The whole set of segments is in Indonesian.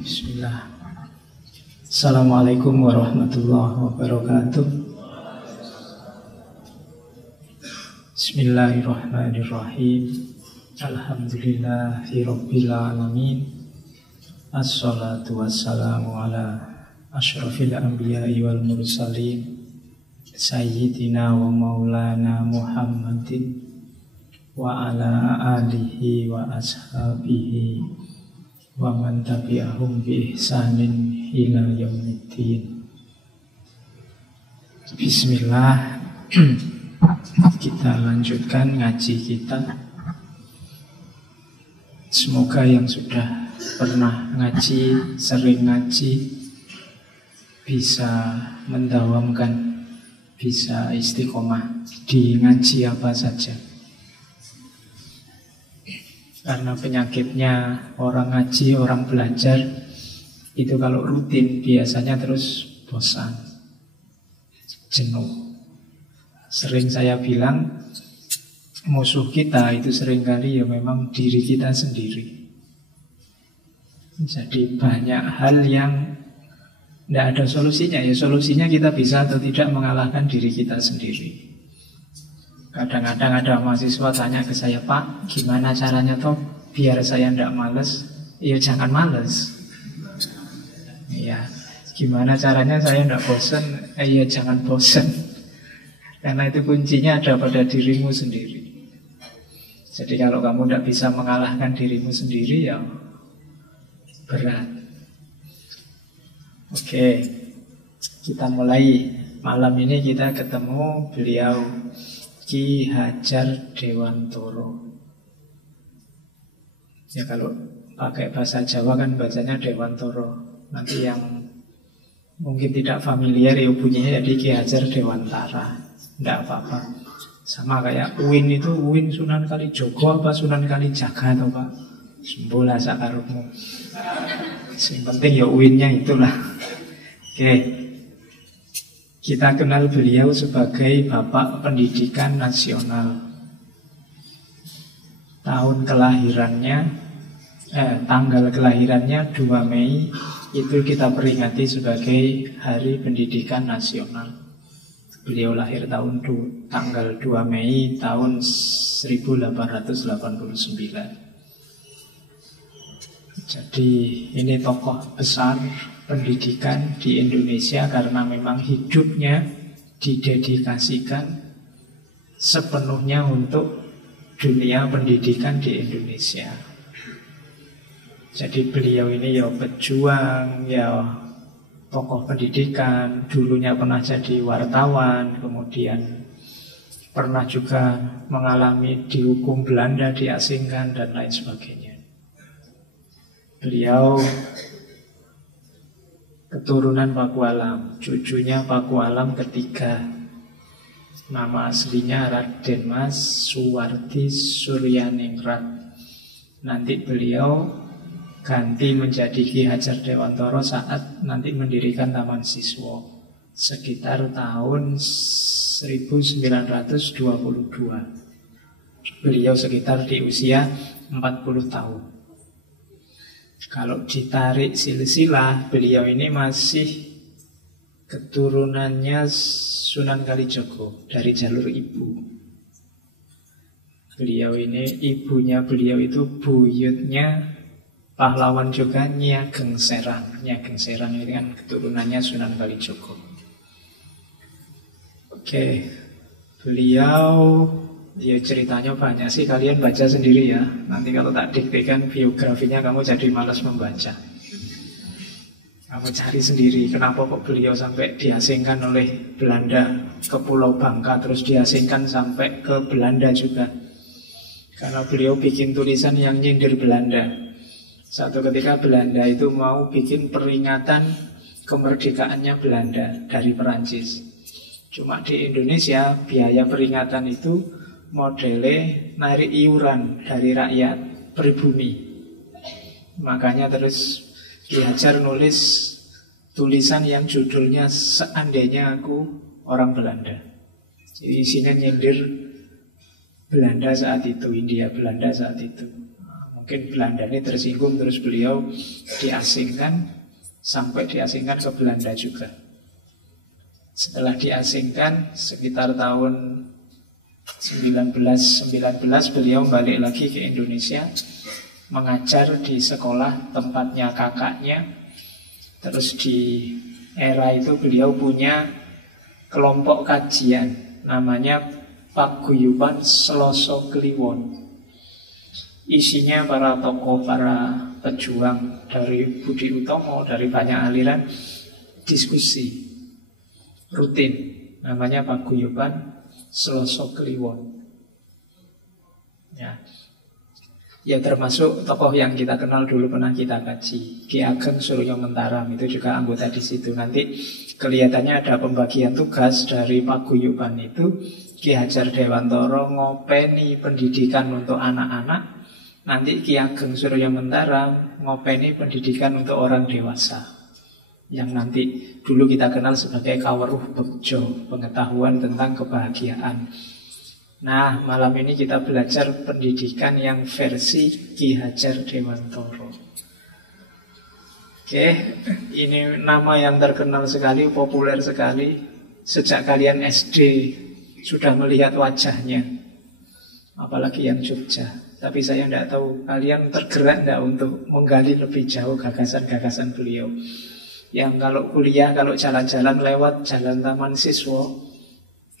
Bismillah. Assalamualaikum warahmatullahi wabarakatuh. Bismillahirrahmanirrahim. Alhamdulillahirabbil alamin. Assalatu wassalamu ala asyrafil anbiya'i wal mursalin sayyidina wa maulana Muhammadin wa ala alihi wa ashabihi wa man tabi'ahum bi ihsanin ila yaumiddin. Bismillah. Kita lanjutkan ngaji kita. Semoga yang sudah pernah ngaji, sering ngaji, bisa mendawamkan, bisa istiqomah di ngaji apa saja. Karena penyakitnya orang ngaji, orang belajar, itu kalau rutin biasanya terus bosan, jenuh. Sering saya bilang, musuh kita itu seringkali ya memang diri kita sendiri. Jadi banyak hal yang tidak ada solusinya. Ya solusinya kita bisa atau tidak mengalahkan diri kita sendiri. Kadang-kadang ada mahasiswa tanya ke saya, Pak, gimana caranya toh biar saya tidak males? Ya jangan males. Ya, gimana caranya saya tidak bosan? Ya jangan bosan. Karena itu kuncinya ada pada dirimu sendiri. Jadi kalau kamu tidak bisa mengalahkan dirimu sendiri, ya berat. Oke, kita mulai. Malam ini kita ketemu beliau Ki Hajar Dewantoro. Ya kalau pakai bahasa Jawa kan bacanya Dewantoro. Nanti yang mungkin tidak familiar ya bunyinya jadi Ki Hajar Dewantara. Tidak apa-apa. Sama kayak Uin itu, Uin Sunan Kalijogo apa Sunan Kalijaga atau Pak? Sembola sakarupmu. Yang penting ya Uinnya itulah. Oke. Kita kenal beliau sebagai Bapak Pendidikan Nasional. Tanggal kelahirannya 2 Mei itu kita peringati sebagai Hari Pendidikan Nasional. Beliau lahir tanggal 2 Mei tahun 1889. Jadi ini tokoh besar pendidikan di Indonesia karena memang hidupnya didedikasikan sepenuhnya untuk dunia pendidikan di Indonesia. Jadi beliau ini ya pejuang, ya tokoh pendidikan, dulunya pernah jadi wartawan, kemudian pernah juga mengalami dihukum Belanda, diasingkan dan lain sebagainya. Beliau keturunan Pakualam, cucunya Pakualam ketiga. Nama aslinya Raden Mas Suwardi Suryaningrat. Nanti beliau ganti menjadi Ki Hajar Dewantoro saat nanti mendirikan Taman Siswa sekitar tahun 1922. Beliau sekitar di usia 40 tahun. Kalau ditarik silsilah, beliau ini masih keturunannya Sunan Kalijogo dari jalur ibu. Beliau ini, ibunya beliau itu buyutnya pahlawan juga Nyi Ageng Serang. Nyi Ageng Serang ini kan keturunannya Sunan Kalijogo. Oke, beliau ya ceritanya banyak sih, kalian baca sendiri ya. Nanti kalau tak diktekan biografinya kamu jadi malas membaca. Kamu cari sendiri kenapa kok beliau sampai diasingkan oleh Belanda ke Pulau Bangka, terus diasingkan sampai ke Belanda juga. Karena beliau bikin tulisan yang nyindir Belanda. Satu ketika Belanda itu mau bikin peringatan kemerdekaannya Belanda dari Perancis. Cuma di Indonesia biaya peringatan itu modelnya narik iuran dari rakyat pribumi. Makanya terus Ki Hajar nulis tulisan yang judulnya Seandainya Aku Orang Belanda. Jadi isinya nyindir Belanda saat itu, Hindia Belanda saat itu. Mungkin Belanda ini tersinggung, terus beliau diasingkan, sampai diasingkan ke Belanda juga. Setelah diasingkan sekitar tahun 1919 beliau balik lagi ke Indonesia, mengajar di sekolah tempatnya kakaknya. Terus di era itu beliau punya kelompok kajian, namanya Paguyuban Seloso Kliwon. Isinya para tokoh, para pejuang dari Budi Utomo, dari banyak aliran, diskusi rutin, namanya Paguyuban Seloso Kliwon. Ya termasuk tokoh yang kita kenal dulu, pernah kita kaji, Ki Ageng Suryo Mentaram, itu juga anggota di situ. Nanti kelihatannya ada pembagian tugas dari Paguyuban itu. Ki Hajar Dewantoro ngopeni pendidikan untuk anak-anak, nanti Ki Ageng Suryo Mentaram ngopeni pendidikan untuk orang dewasa, yang nanti dulu kita kenal sebagai Kaweruh Bekjo, pengetahuan tentang kebahagiaan. Nah, malam ini kita belajar pendidikan yang versi Ki Hajar Dewantoro. Oke, ini nama yang terkenal sekali, populer sekali. Sejak kalian SD sudah melihat wajahnya, apalagi yang Jogja. Tapi saya tidak tahu kalian tergerak tidak untuk menggali lebih jauh gagasan-gagasan beliau. Yang kalau kuliah, kalau jalan-jalan lewat jalan Taman Siswa,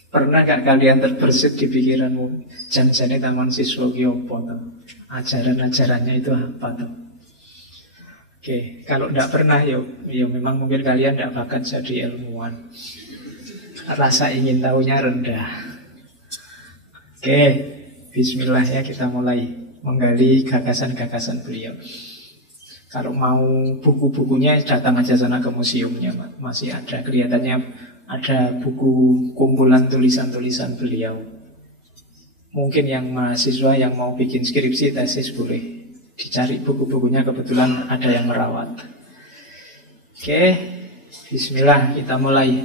pernah gak kalian terbersit di pikiranmu, jangan-jangan Taman Siswa ki apa tuh? Ajaran-ajarannya itu apa tuh? Oke, kalau tidak pernah, ya memang mungkin kalian tidak bakat jadi ilmuwan. Rasa ingin tahunya rendah. Oke, bismillah ya, kita mulai menggali gagasan-gagasan beliau. Kalau mau buku-bukunya datang aja sana ke museumnya, masih ada, kelihatannya ada buku kumpulan tulisan-tulisan beliau. Mungkin yang mahasiswa yang mau bikin skripsi, tesis, boleh dicari buku-bukunya, kebetulan ada yang merawat. Oke, bismillah, kita mulai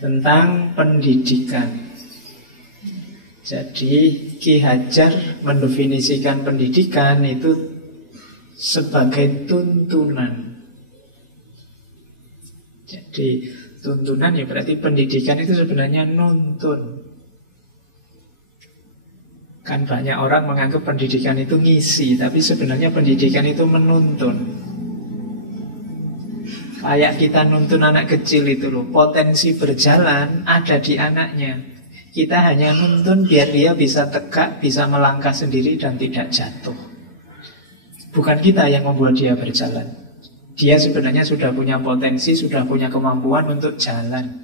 tentang pendidikan. Jadi Ki Hajar mendefinisikan pendidikan itu sebagai tuntunan. Jadi tuntunan ya berarti pendidikan itu sebenarnya nuntun. Kan banyak orang menganggap pendidikan itu ngisi, tapi sebenarnya pendidikan itu menuntun. Kayak kita nuntun anak kecil itu loh, potensi berjalan ada di anaknya. Kita hanya nuntun biar dia bisa tegak, bisa melangkah sendiri dan tidak jatuh. Bukan kita yang membuat dia berjalan. Dia sebenarnya sudah punya potensi, sudah punya kemampuan untuk jalan.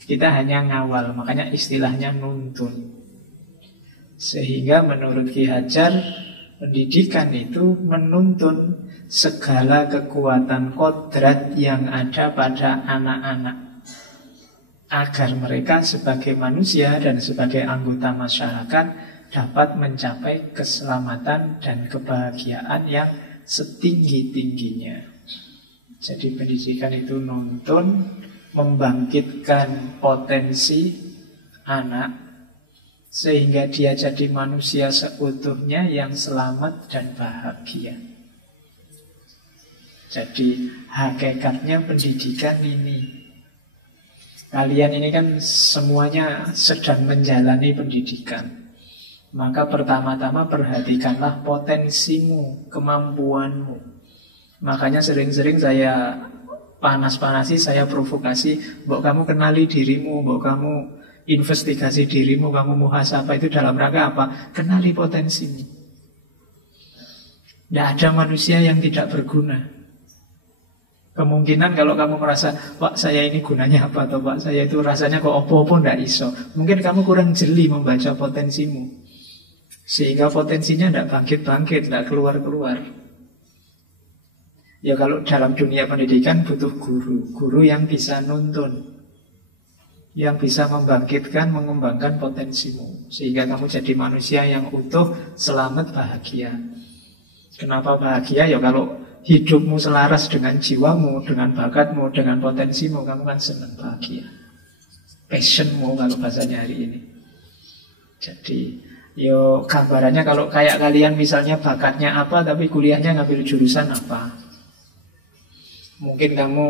Kita hanya ngawal, makanya istilahnya nuntun. Sehingga menurut Ki Hajar, pendidikan itu menuntun segala kekuatan kodrat yang ada pada anak-anak, agar mereka sebagai manusia dan sebagai anggota masyarakat dapat mencapai keselamatan dan kebahagiaan yang setinggi-tingginya. Jadi pendidikan itu nuntun, membangkitkan potensi anak sehingga dia jadi manusia seutuhnya yang selamat dan bahagia. Jadi hakikatnya pendidikan ini, kalian ini kan semuanya sedang menjalani pendidikan. Maka pertama-tama perhatikanlah potensimu, kemampuanmu. Makanya sering-sering saya panas-panasi, saya provokasi, mbok kamu kenali dirimu, mbok kamu investigasi dirimu, kamu muhasabah, itu dalam rangka apa? Kenali potensimu. Tidak ada manusia yang tidak berguna. Kemungkinan kalau kamu merasa, Pak saya ini gunanya apa, atau Pak saya itu rasanya kok opo-opo tidak iso, mungkin kamu kurang jeli membaca potensimu, sehingga potensinya tidak bangkit-bangkit, tidak keluar-keluar. Ya kalau dalam dunia pendidikan butuh guru, guru yang bisa nuntun, yang bisa membangkitkan, mengembangkan potensimu, sehingga kamu jadi manusia yang utuh, selamat, bahagia. Kenapa bahagia? Ya kalau hidupmu selaras dengan jiwamu, dengan bakatmu, dengan potensimu, kamu kan senang, bahagia. Passionmu kalau bahasanya hari ini. Jadi Yo gambarannya kalau kayak kalian misalnya bakatnya apa tapi kuliahnya ngambil jurusan apa. Mungkin kamu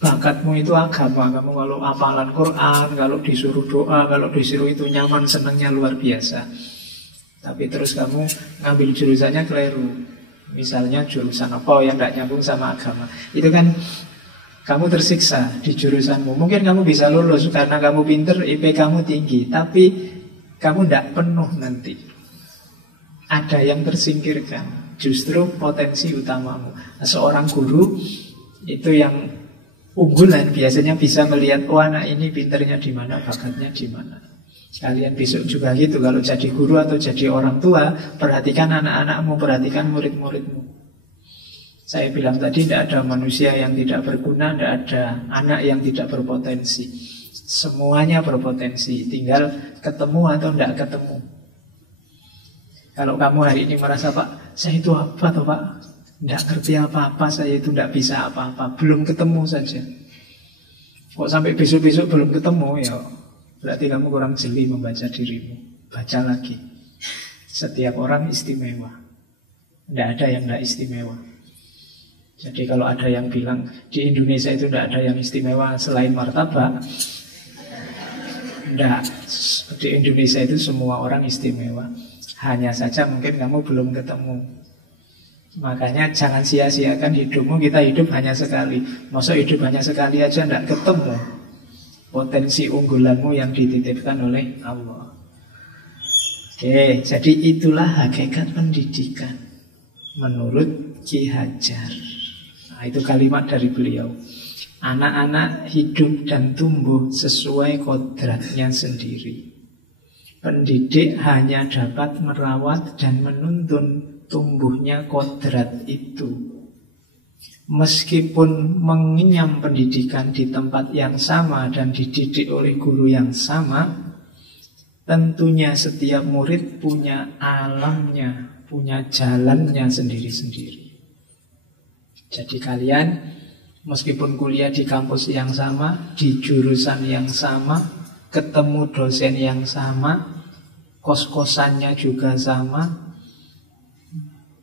bakatmu itu agama, kamu kalau hafalan Quran, kalau disuruh doa, kalau disuruh itu nyaman, senangnya luar biasa. Tapi terus kamu ngambil jurusannya keliru. Misalnya jurusan apa yang tidak nyambung sama agama. Itu kan kamu tersiksa di jurusanmu. Mungkin kamu bisa lulus karena kamu pinter, IP kamu tinggi. Tapi kamu tidak penuh nanti. Ada yang tersingkirkan. Justru potensi utamamu. Nah, seorang guru itu yang unggulan biasanya bisa melihat, oh anak ini pinternya di mana, bakatnya di mana. Kalian besok juga gitu. Kalau jadi guru atau jadi orang tua, perhatikan anak-anakmu, perhatikan murid-muridmu. Saya bilang tadi, tidak ada manusia yang tidak berguna, tidak ada anak yang tidak berpotensi. Semuanya berpotensi, tinggal ketemu atau tidak ketemu. Kalau kamu hari ini merasa, Pak, saya itu apa toh Pak? Tidak ngerti apa-apa, saya itu tidak bisa apa-apa. Belum ketemu saja. Kok sampai besok-besok belum ketemu, ya berarti kamu kurang jeli membaca dirimu. Baca lagi. Setiap orang istimewa. Tidak ada yang tidak istimewa. Jadi kalau ada yang bilang di Indonesia itu tidak ada yang istimewa selain martabak, tidak. Di Indonesia itu semua orang istimewa. Hanya saja mungkin kamu belum ketemu. Makanya jangan sia-siakan hidupmu. Kita hidup hanya sekali. Masa hidup hanya sekali aja tidak ketemu potensi unggulanmu yang dititipkan oleh Allah. Oke, jadi itulah hakikat pendidikan menurut Ki Hajar. Nah, itu kalimat dari beliau. Anak-anak hidup dan tumbuh sesuai kodratnya sendiri. Pendidik hanya dapat merawat dan menuntun tumbuhnya kodrat itu. Meskipun mengenyam pendidikan di tempat yang sama dan dididik oleh guru yang sama, tentunya setiap murid punya alamnya, punya jalannya sendiri-sendiri. Jadi kalian meskipun kuliah di kampus yang sama, di jurusan yang sama, ketemu dosen yang sama, kos-kosannya juga sama,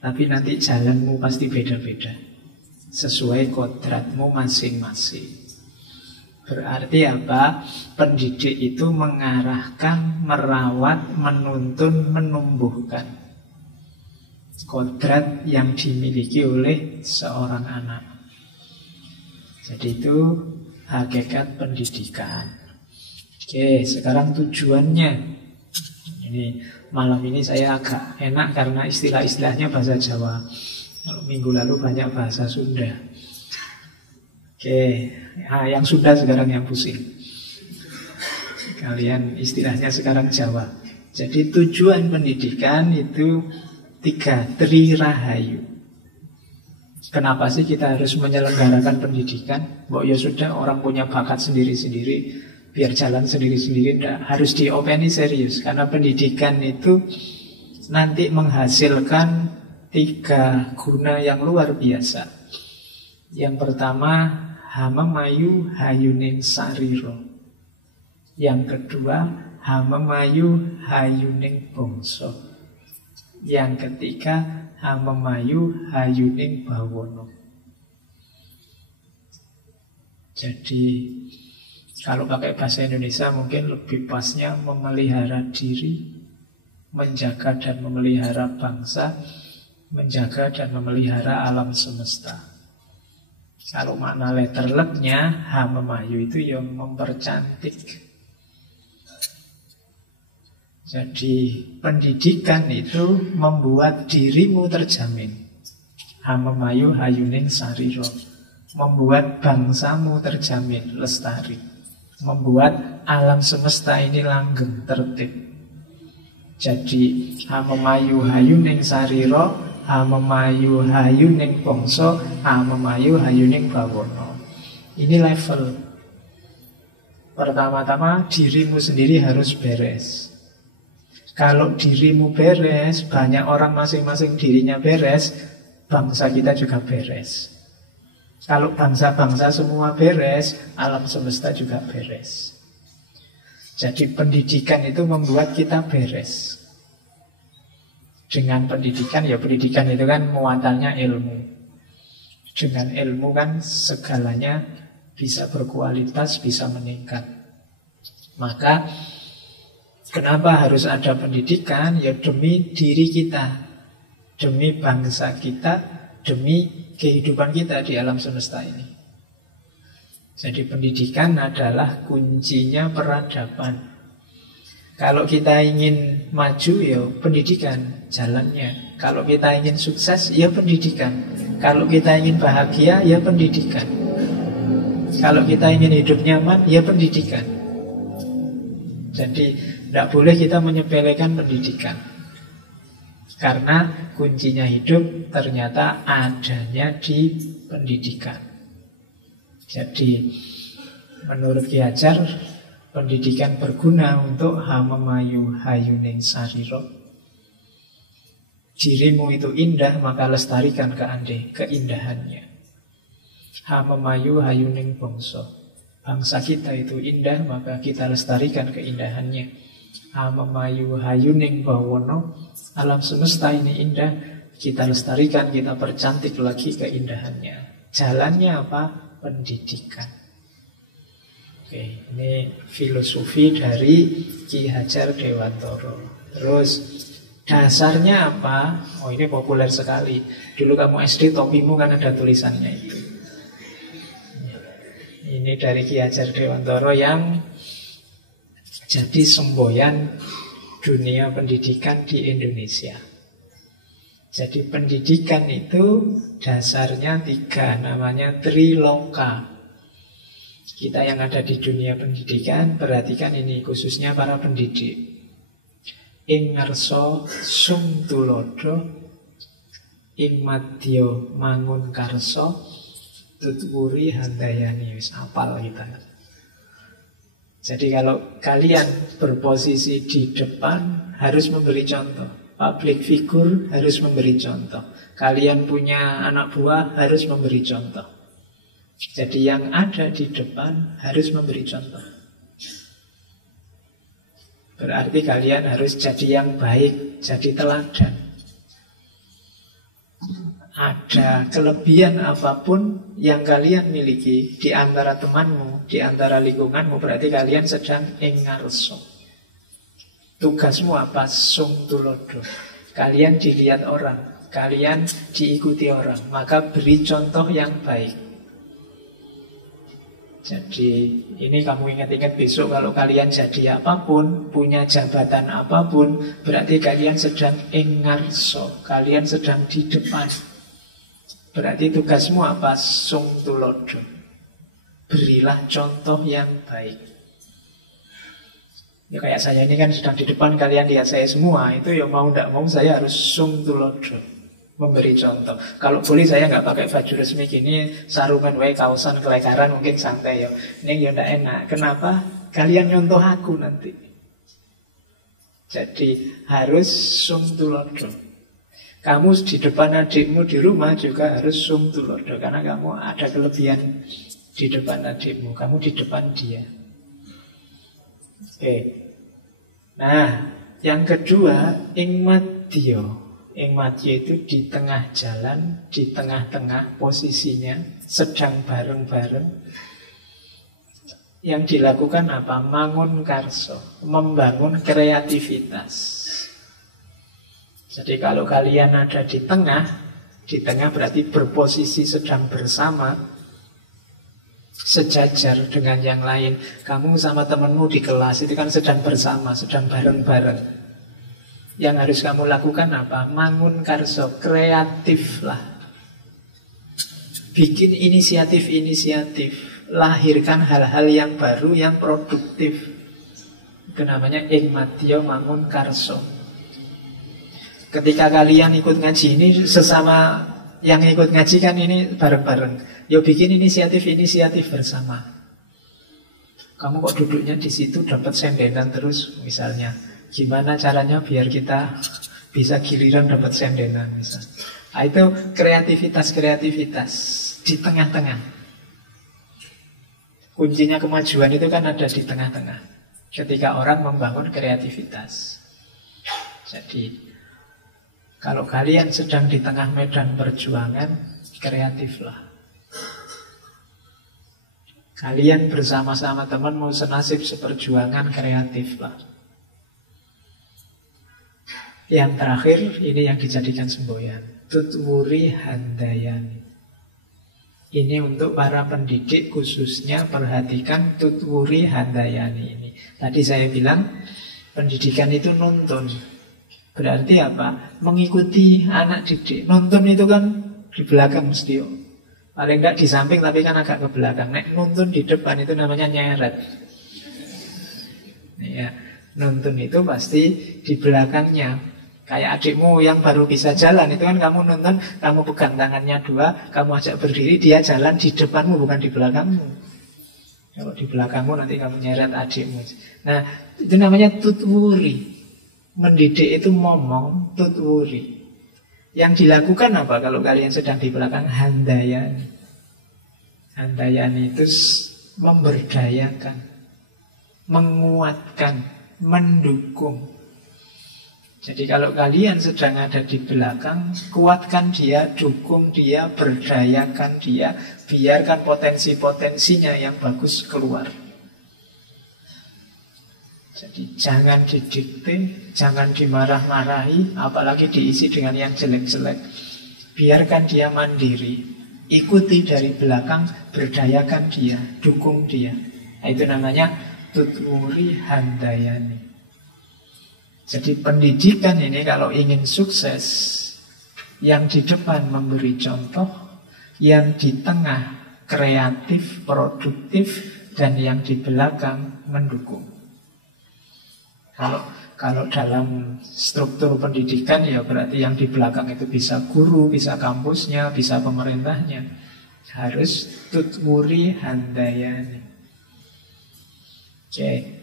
tapi nanti jalanmu pasti beda-beda sesuai kodratmu masing-masing. Berarti apa? Pendidik itu mengarahkan, merawat, menuntun, menumbuhkan kodrat yang dimiliki oleh seorang anak. Jadi itu hakikat pendidikan. Oke, sekarang tujuannya. Ini malam ini saya agak enak karena istilah-istilahnya bahasa Jawa. Kalau minggu lalu banyak bahasa Sunda. Oke, yang Sunda sekarang yang pusing. Kalian istilahnya sekarang Jawa. Jadi tujuan pendidikan itu 3, Tri Rahayu. Kenapa sih kita harus menyelenggarakan pendidikan? Mbok ya sudah, orang punya bakat sendiri-sendiri, biar jalan sendiri-sendiri. Harus diopeni serius. Karena pendidikan itu nanti menghasilkan 3 guna yang luar biasa. Yang pertama, hamamayu hayuning sariro. Yang kedua, hamamayu hayuning bangsa. Yang ketiga, hamamayu hayuning bawono. Jadi kalau pakai bahasa Indonesia mungkin lebih pasnya memelihara diri, menjaga dan memelihara bangsa, menjaga dan memelihara alam semesta. Kalau makna letter luck-nya, hamamayu itu yang mempercantik. Jadi pendidikan itu membuat dirimu terjamin. Hamamayu hayuning sariro. Membuat bangsamu terjamin, lestari. Membuat alam semesta ini langgeng, tertib. Jadi hamamayu hayuning sariro, hamamayu hayuning bangsa, hamamayu hayuning bawono. Ini level. Pertama-tama dirimu sendiri harus beres. Kalau dirimu beres, banyak orang masing-masing dirinya beres, bangsa kita juga beres. Kalau bangsa-bangsa semua beres, alam semesta juga beres. Jadi pendidikan itu membuat kita beres. Dengan pendidikan, ya pendidikan itu kan muatannya ilmu. Dengan ilmu kan segalanya bisa berkualitas, bisa meningkat. Maka kenapa harus ada pendidikan? Ya demi diri kita, demi bangsa kita, demi kehidupan kita di alam semesta ini. Jadi pendidikan adalah kuncinya peradaban. Kalau kita ingin maju, ya pendidikan jalannya. Kalau kita ingin sukses, ya pendidikan. Kalau kita ingin bahagia, ya pendidikan. Kalau kita ingin hidup nyaman, ya pendidikan. Jadi tidak boleh kita menyepelekan pendidikan. Karena kuncinya hidup ternyata adanya di pendidikan. Jadi menurut Ki Hajar, pendidikan berguna untuk hamemayu hayuning sariro. Dirimu itu indah, maka lestarikan keindahannya. Hamemayu hayuning bangsa. Bangsa kita itu indah, maka kita lestarikan keindahannya. Hamemayu hayuning bawono. Alam semesta ini indah, kita lestarikan, kita percantik lagi keindahannya. Jalannya apa? Pendidikan. Oke, ini filosofi dari Ki Hajar Dewantara. Terus dasarnya apa? Oh, ini populer sekali. Dulu kamu SD, topimu kan ada tulisannya itu. Ini dari Ki Hajar Dewantara yang jadi semboyan dunia pendidikan di Indonesia. Jadi pendidikan itu dasarnya 3, namanya Trilongka. Kita yang ada di dunia pendidikan, perhatikan ini khususnya para pendidik. Ing ngarsa sung tulodo, ing madya mangun karsa, tutwuri handayani. Wis apal kita. Jadi kalau kalian berposisi di depan, harus memberi contoh. Public figure harus memberi contoh. Kalian punya anak buah, harus memberi contoh. Jadi yang ada di depan harus memberi contoh. Berarti kalian harus jadi yang baik, jadi teladan. Ada kelebihan apapun yang kalian miliki di antara temanmu, di antara lingkunganmu, berarti kalian sedang engarso. Tugasmu apa? Sung tulodo. Kalian dilihat orang, kalian diikuti orang, maka beri contoh yang baik. Jadi ini kamu ingat-ingat besok kalau kalian jadi apapun, punya jabatan apapun, berarti kalian sedang engarso, kalian sedang di depan. Berarti tugasmu apa? Sung tulodo. Berilah contoh yang baik. Ya kayak saya ini kan sedang di depan, kalian lihat saya semua, itu ya mau tidak mau saya harus sung tulodo, memberi contoh. Kalau boleh saya nggak pakai baju resmi gini, sarungan wae, kaosan kelekaran mungkin santai ya. Ini ya tidak enak. Kenapa? Kalian nyontoh aku nanti. Jadi harus sung tulodo. Kamu di depan adikmu di rumah juga harus sung tulodo, karena kamu ada kelebihan di depan adikmu, kamu di depan dia. Oke. Nah, yang kedua, ing madya. Ing madya itu di tengah jalan, di tengah-tengah posisinya, sedang bareng-bareng. Yang dilakukan apa? Mangun karso, membangun kreativitas. Jadi kalau kalian ada di tengah berarti berposisi sedang bersama, sejajar dengan yang lain. Kamu sama temanmu di kelas itu kan sedang bersama, sedang bareng-bareng. Yang harus kamu lakukan apa? Mangun karso, kreatif lah. Bikin inisiatif-inisiatif, lahirkan hal-hal yang baru, yang produktif. Itu namanya ing madya mangun karso. Ketika kalian ikut ngaji ini, sesama yang ikut ngaji kan ini bareng-bareng. Yuk bikin inisiatif-inisiatif bersama. Kamu kok duduknya di situ dapat sendenan terus misalnya. Gimana caranya biar kita bisa giliran dapat sendenan misalnya. Nah, itu kreativitas di tengah-tengah. Kuncinya kemajuan itu kan ada di tengah-tengah. ketika orang membangun kreativitas. Jadi, kalau kalian sedang di tengah medan perjuangan, kreatiflah. Kalian bersama-sama teman mau senasib seperjuangan, kreatiflah. Yang terakhir, ini yang dijadikan semboyan. Tutwuri handayani. Ini untuk para pendidik khususnya, perhatikan tutwuri handayani ini. Tadi saya bilang pendidikan itu nuntun. Berarti apa? Mengikuti anak didik. Nuntun itu kan di belakang mesti. Paling enggak di samping tapi kan agak ke belakang. Nek nuntun di depan itu namanya nyeret. Ya, nuntun itu pasti di belakangnya. Kayak adikmu yang baru bisa jalan, itu kan kamu nonton, kamu pegang tangannya dua, kamu ajak berdiri, dia jalan di depanmu, bukan di belakangmu. Kalau di belakangmu nanti kamu nyeret adikmu. Nah, itu namanya tutwuri. Mendidik itu momong, tutwuri. Yang dilakukan apa kalau kalian sedang di belakang? Handayani. Handayani itu memberdayakan, menguatkan, mendukung. Jadi kalau kalian sedang ada di belakang, kuatkan dia, dukung dia, berdayakan dia, biarkan potensi-potensinya yang bagus keluar. Jadi jangan didikte, jangan dimarah-marahi, apalagi diisi dengan yang jelek-jelek. Biarkan dia mandiri, ikuti dari belakang, berdayakan dia, dukung dia. Nah, itu namanya tutwuri handayani. Jadi pendidikan ini kalau ingin sukses, yang di depan memberi contoh, yang di tengah kreatif, produktif, dan yang di belakang mendukung. Kalau dalam struktur pendidikan ya berarti yang di belakang itu bisa guru, bisa kampusnya, bisa pemerintahnya. Harus tutwuri handayani. Oke.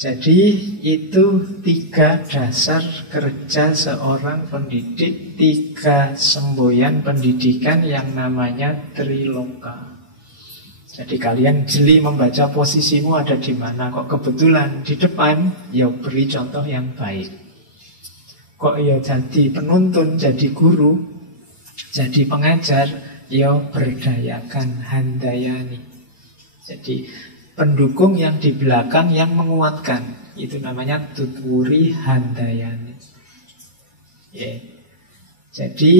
Jadi itu 3 dasar kerja seorang pendidik, 3 semboyan pendidikan yang namanya triloka. Jadi kalian jeli membaca posisimu ada di mana. Kok kebetulan di depan, ya beri contoh yang baik. Kok ya jadi penuntun, jadi guru, jadi pengajar, ya berdayakan, handayani. Jadi pendukung yang di belakang yang menguatkan. Itu namanya tutwuri handayani. Jadi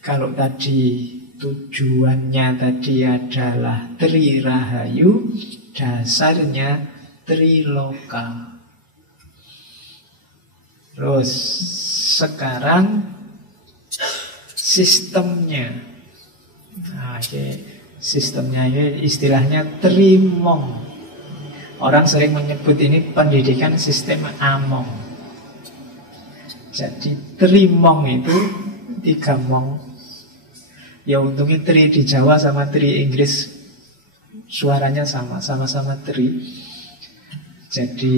kalau tadi tujuannya tadi adalah Tri Rahayu, dasarnya triloka. Terus sekarang sistemnya. Sistemnya ini istilahnya trimong. Orang sering menyebut ini pendidikan sistem among. Jadi trimong itu 3 mong. Ya untungnya tri di Jawa sama tri Inggris suaranya sama-sama tri. Jadi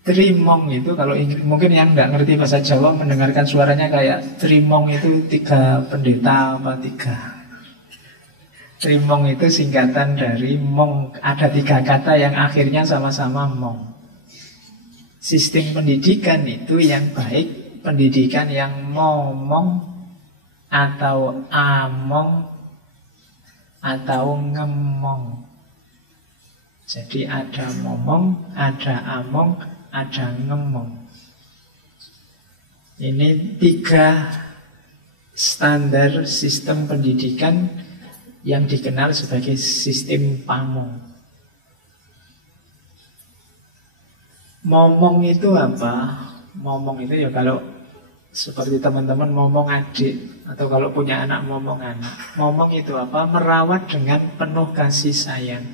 trimong itu kalau mungkin yang nggak ngerti bahasa Jawa mendengarkan suaranya kayak trimong itu 3 pendeta apa 3. Trimong itu singkatan dari mong. Ada 3 kata yang akhirnya sama-sama mong. Sistem pendidikan itu yang baik, pendidikan yang momong atau among atau ngemong. Jadi ada momong, ada among, ada ngemong. Ini 3 standar sistem pendidikan yang dikenal sebagai sistem pamong. Momong itu apa? Momong itu ya kalau seperti teman-teman momong adik, atau kalau punya anak momong anak. Momong itu apa? Merawat dengan penuh kasih sayang,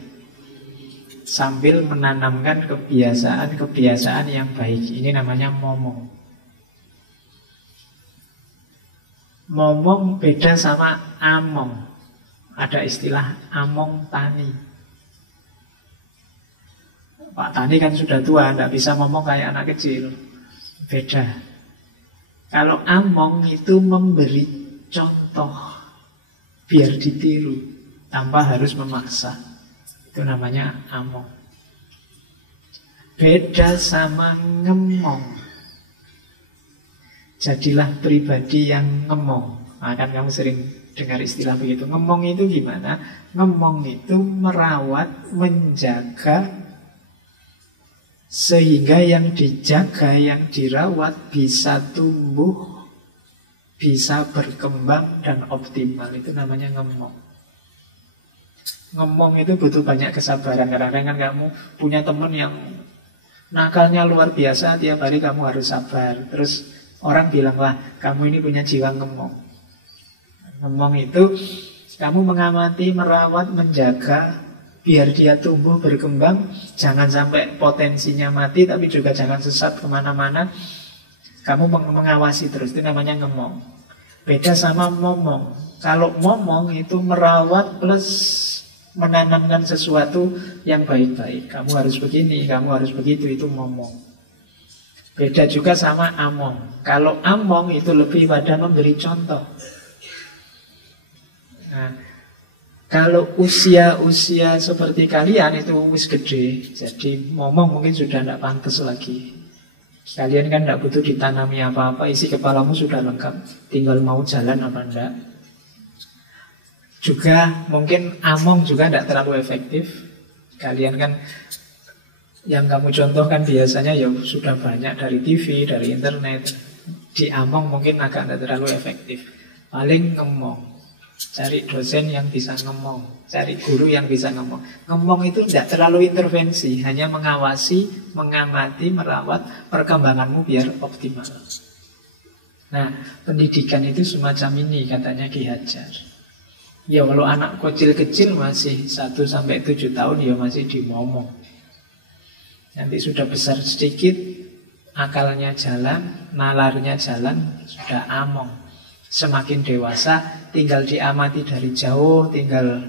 sambil menanamkan kebiasaan-kebiasaan yang baik. Ini namanya momong. Momong beda sama among. Ada istilah among tani. Pak Tani kan sudah tua, tidak bisa ngomong kayak anak kecil. Beda. Kalau among itu memberi contoh, biar ditiru, tanpa harus memaksa. Itu namanya among. Beda sama ngemong. Jadilah pribadi yang ngemong. Nah, kan kamu sering dengar istilah begitu. Ngemong itu gimana? Ngemong itu merawat, menjaga, sehingga yang dijaga, yang dirawat bisa tumbuh, bisa berkembang dan optimal. Itu namanya ngemong. Ngemong itu butuh banyak kesabaran. Kadang-kadang kan kamu punya teman yang nakalnya luar biasa, tiap hari kamu harus sabar. Terus orang bilang, wah kamu ini punya jiwa ngemong. Ngemong itu kamu mengamati, merawat, menjaga, biar dia tumbuh, berkembang. Jangan sampai potensinya mati, tapi juga jangan sesat kemana-mana. Kamu mengawasi terus, itu namanya ngemong. Beda sama momong. Kalau momong itu merawat plus menanamkan sesuatu yang baik-baik. Kamu harus begini, kamu harus begitu, itu momong. Beda juga sama among. Kalau among itu lebih pada memberi contoh. Nah, kalau usia-usia seperti kalian itu wis gede, jadi momong mungkin sudah tidak pantas lagi. Kalian kan tidak butuh ditanami apa-apa, isi kepalamu sudah lengkap, tinggal mau jalan apa enggak. Juga mungkin among juga tidak terlalu efektif. Kalian kan yang kamu contohkan biasanya ya sudah banyak dari TV, dari internet. Di among mungkin agak tidak terlalu efektif. Paling ngemong. Cari dosen yang bisa ngomong, cari guru yang bisa ngomong. Ngomong itu tidak terlalu intervensi, hanya mengawasi, mengamati, merawat perkembanganmu biar optimal. Nah, pendidikan itu semacam ini katanya Ki Hajar. Ya kalau anak kecil-kecil masih 1-7 tahun ya masih dimomong. Nanti sudah besar sedikit, akalnya jalan, nalarnya jalan, sudah among. Semakin dewasa, tinggal diamati dari jauh, tinggal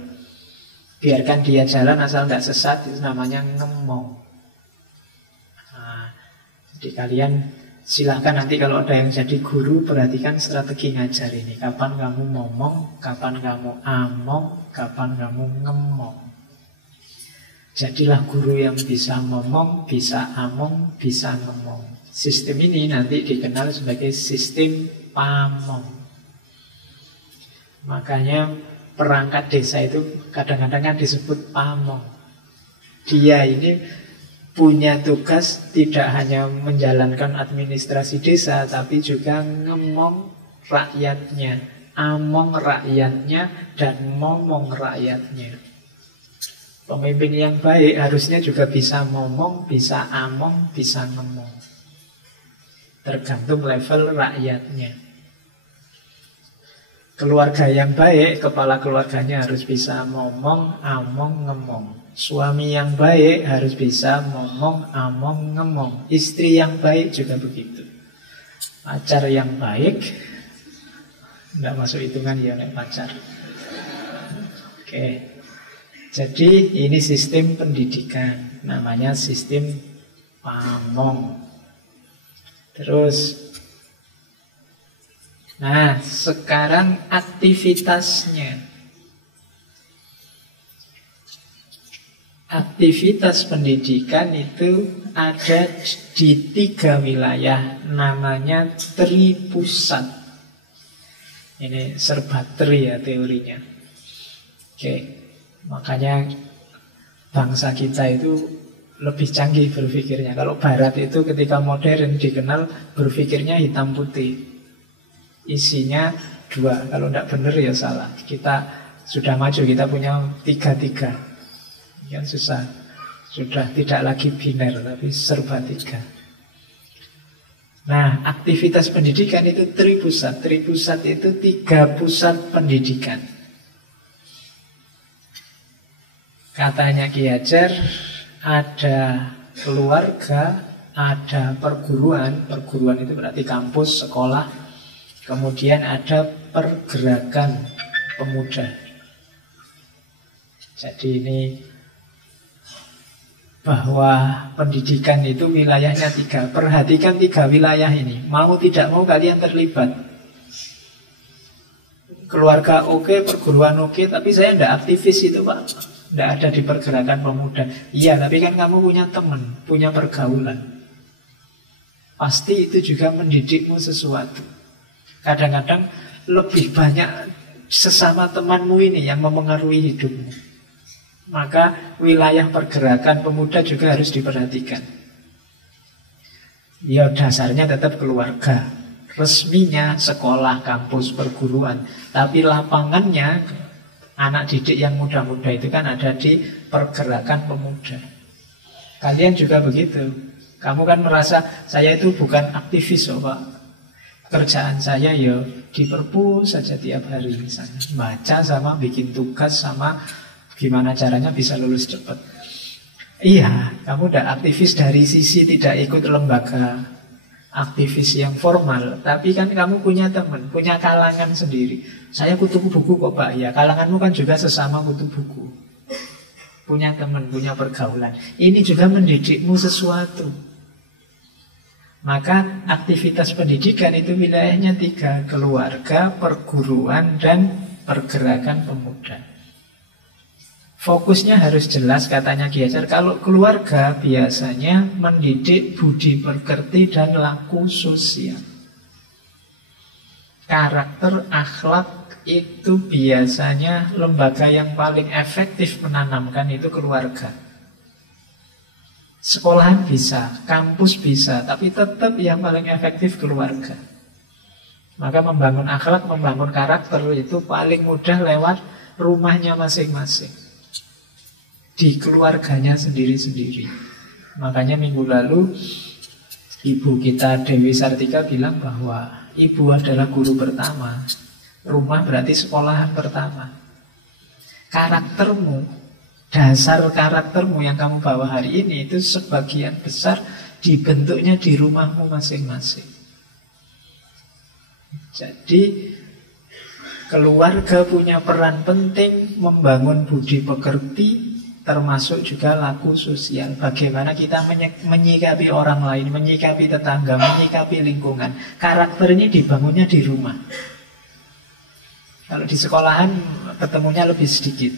biarkan dia jalan asal tidak sesat, itu namanya ngemong. Nah, jadi kalian silahkan nanti kalau ada yang jadi guru, perhatikan strategi ngajar ini. Kapan kamu ngomong, kapan kamu among, kapan kamu ngemong. Jadilah guru yang bisa ngomong, bisa among, bisa ngemong. Sistem ini nanti dikenal sebagai sistem pamong. Makanya perangkat desa itu kadang-kadang kan disebut pamong. Dia ini punya tugas tidak hanya menjalankan administrasi desa, tapi juga ngemong rakyatnya, among rakyatnya, dan ngomong rakyatnya. Pemimpin yang baik harusnya juga bisa ngomong, bisa among, bisa ngomong. Tergantung level rakyatnya. Keluarga yang baik, kepala keluarganya harus bisa ngomong, among, ngemong. Suami yang baik harus bisa ngomong, among, ngemong. Istri yang baik juga begitu. Pacar yang baik, tidak masuk hitungan ya nek pacar. Oke. Jadi ini sistem pendidikan, namanya sistem pamong. Terus, nah sekarang aktivitasnya. Aktivitas pendidikan itu ada di 3 wilayah, namanya tripusat. Ini serba tri ya teorinya. Oke, makanya bangsa kita itu lebih canggih berpikirnya. Kalau Barat itu ketika modern dikenal berpikirnya hitam putih. Isinya 2, kalau tidak benar ya salah. Kita sudah maju, kita punya 3-3. Yang susah. Sudah tidak lagi biner, tapi serba 3. Nah, aktivitas pendidikan itu tripusat. Tripusat itu 3 pusat pendidikan. Katanya Ki Hajar, ada keluarga, ada perguruan. Perguruan itu berarti kampus, sekolah. Kemudian ada pergerakan pemuda. Jadi ini bahwa pendidikan itu wilayahnya 3. Perhatikan 3 wilayah ini. Mau tidak mau kalian terlibat. Keluarga oke, perguruan oke, tapi saya tidak aktivis itu Pak. Tidak ada di pergerakan pemuda. Iya, tapi kan kamu punya teman, punya pergaulan. Pasti itu juga mendidikmu sesuatu. Kadang-kadang lebih banyak sesama temanmu ini yang memengaruhi hidupmu. Maka wilayah pergerakan pemuda juga harus diperhatikan. Ya dasarnya tetap keluarga. Resminya sekolah, kampus, perguruan. Tapi lapangannya anak didik yang muda-muda itu kan ada di pergerakan pemuda. Kalian juga begitu. Kamu kan merasa saya itu bukan aktivis oh Pak. Kerjaan saya ya di perpus saja tiap hari misalnya. Baca sama bikin tugas sama gimana caranya bisa lulus cepat. Iya, kamu udah aktivis dari sisi tidak ikut lembaga aktivis yang formal. Tapi kan kamu punya teman, punya kalangan sendiri. Saya kutu buku kok Pak. Ya kalanganmu kan juga sesama kutu buku. Punya teman, punya pergaulan. Ini juga mendidikmu sesuatu. Maka aktivitas pendidikan itu wilayahnya 3. Keluarga, perguruan, dan pergerakan pemuda. Fokusnya harus jelas katanya Ki Hajar. Kalau keluarga biasanya mendidik budi pekerti dan laku sosial. Karakter, akhlak itu biasanya lembaga yang paling efektif menanamkan itu keluarga. Sekolahan bisa, kampus bisa, tapi tetap yang paling efektif keluarga. Maka membangun akhlak, membangun karakter itu paling mudah lewat rumahnya masing-masing. Di keluarganya sendiri-sendiri. Makanya minggu lalu ibu kita Dewi Sartika bilang bahwa ibu adalah guru pertama. Rumah berarti sekolahan pertama. Karaktermu, dasar karaktermu yang kamu bawa hari ini itu sebagian besar dibentuknya di rumahmu masing-masing. Jadi keluarga punya peran penting membangun budi pekerti, termasuk juga laku sosial. Bagaimana kita menyikapi orang lain, menyikapi tetangga, menyikapi lingkungan. Karakter ini dibangunnya di rumah. Kalau di sekolahan ketemunya lebih sedikit.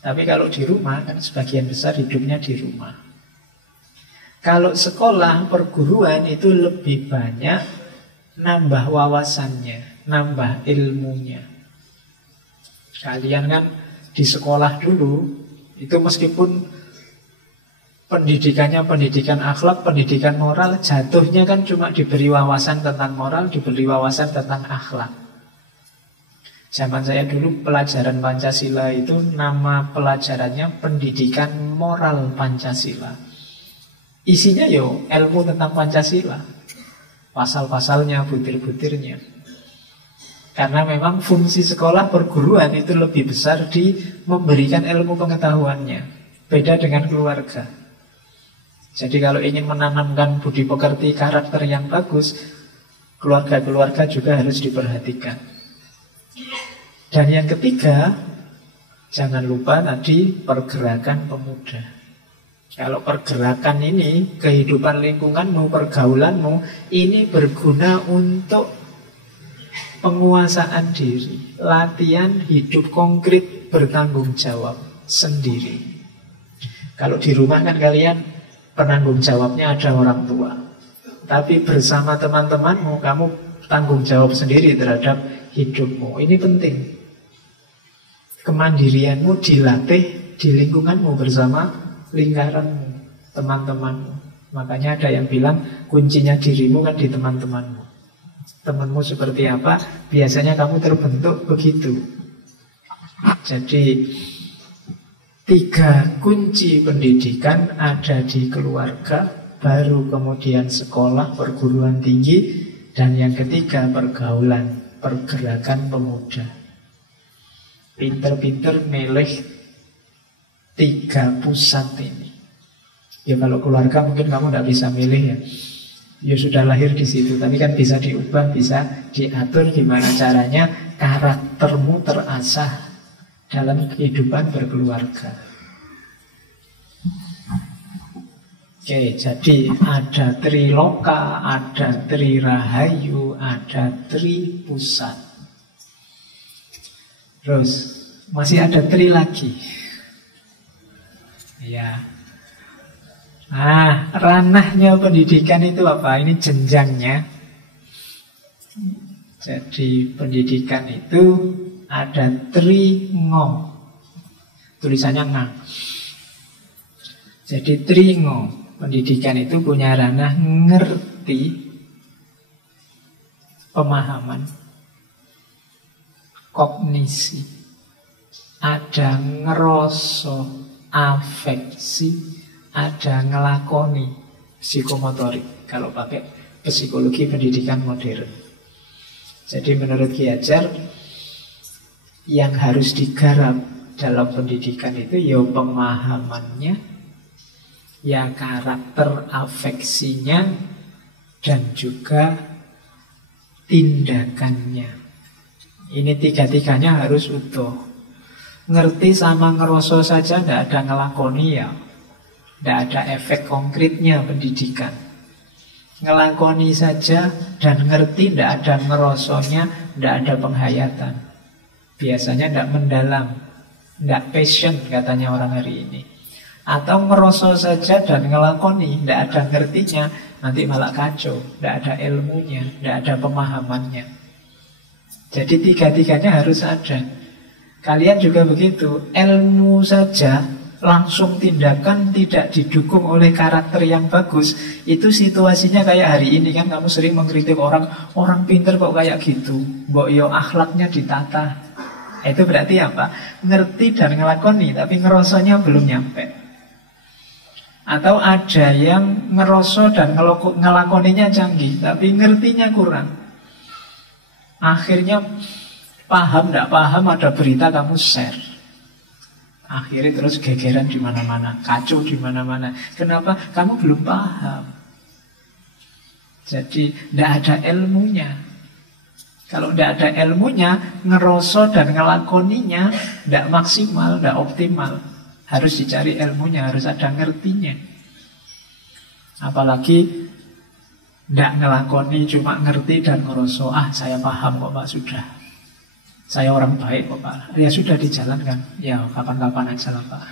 Tapi kalau di rumah kan sebagian besar hidupnya di rumah. Kalau sekolah perguruan itu lebih banyak nambah wawasannya, nambah ilmunya. Kalian kan di sekolah dulu itu meskipun pendidikannya pendidikan akhlak, pendidikan moral, jatuhnya kan cuma diberi wawasan tentang moral, diberi wawasan tentang akhlak. Zaman saya dulu pelajaran Pancasila itu nama pelajarannya pendidikan moral Pancasila. Isinya yo ilmu tentang Pancasila. Pasal-pasalnya, butir-butirnya. Karena memang fungsi sekolah perguruan itu lebih besar di memberikan ilmu pengetahuannya. Beda dengan keluarga. Jadi kalau ingin menanamkan budi pekerti karakter yang bagus, keluarga-keluarga juga harus diperhatikan. Dan yang ketiga, jangan lupa tadi pergerakan pemuda. Kalau pergerakan ini, kehidupan lingkunganmu, pergaulanmu, ini berguna untuk penguasaan diri, latihan hidup konkret bertanggung jawab sendiri. Kalau di rumah kan kalian penanggung jawabnya ada orang tua. Tapi bersama teman-temanmu, kamu tanggung jawab sendiri terhadap hidupmu. Ini penting. Kemandirianmu dilatih di lingkunganmu bersama lingkaranmu, teman-temanmu. Makanya ada yang bilang kuncinya dirimu kan di teman-temanmu. Temanmu seperti apa, biasanya kamu terbentuk begitu. Jadi 3 kunci pendidikan ada di keluarga, baru kemudian sekolah, perguruan tinggi, dan yang ketiga pergaulan, pergerakan pemuda. Pinter-pinter milih 3 pusat ini. Ya kalau keluarga mungkin kamu tidak bisa milih ya. Ya sudah lahir di situ, tapi kan bisa diubah, bisa diatur gimana caranya karaktermu terasah dalam kehidupan berkeluarga. Oke, jadi ada Triloka, ada Trirahayu, ada Tripusat. Terus Masih ada tri lagi. Ya. Nah, ranahnya pendidikan itu apa? Ini jenjangnya. Jadi pendidikan itu ada tri ngo. Tulisannya ngang. Jadi tri ngo. Pendidikan itu punya ranah ngerti, pemahaman, kognisi, ada ngeroso, afeksi, ada ngelakoni, psikomotorik kalau pakai psikologi pendidikan modern. Jadi menurut Ki Hajar, yang harus digarap dalam pendidikan itu ya pemahamannya, ya karakter afeksinya, dan juga tindakannya. Ini tiga-tiganya harus utuh. Ngerti sama ngeroso saja tidak ada ngelakoni ya, tidak ada efek konkretnya pendidikan. Ngelakoni saja dan ngerti tidak ada ngerosonya, tidak ada penghayatan. Biasanya tidak mendalam, tidak passion katanya orang hari ini. Atau ngeroso saja dan ngelakoni, tidak ada ngertinya, nanti malah kacau, tidak ada ilmunya, tidak ada pemahamannya. Jadi tiga-tiganya harus ada. Kalian juga begitu, ilmu saja langsung tindakan tidak didukung oleh karakter yang bagus, itu situasinya kayak hari ini kan. Kamu sering mengkritik orang, orang pinter kok kayak gitu, mbok yo akhlaknya ditata. Itu berarti apa? Ngerti dan ngelakoni, tapi ngerosonya belum nyampe. Atau ada yang ngeroso dan ngelakoninya canggih, tapi ngertinya kurang. Akhirnya paham, tidak paham, ada berita kamu share. Akhirnya terus gegeran di mana-mana, kacau di mana-mana. Kenapa? Kamu belum paham. Jadi tidak ada ilmunya. Kalau tidak ada ilmunya, ngeroso dan ngelakoninya tidak maksimal, tidak optimal. Harus dicari ilmunya, harus ada ngertinya. Apalagi tidak ngelakoni, cuma ngerti dan ngeroso. Ah, saya paham kok Pak, sudah. Saya orang baik kok Pak. Ya sudah dijalankan. Ya kapan-kapan aja lah Pak.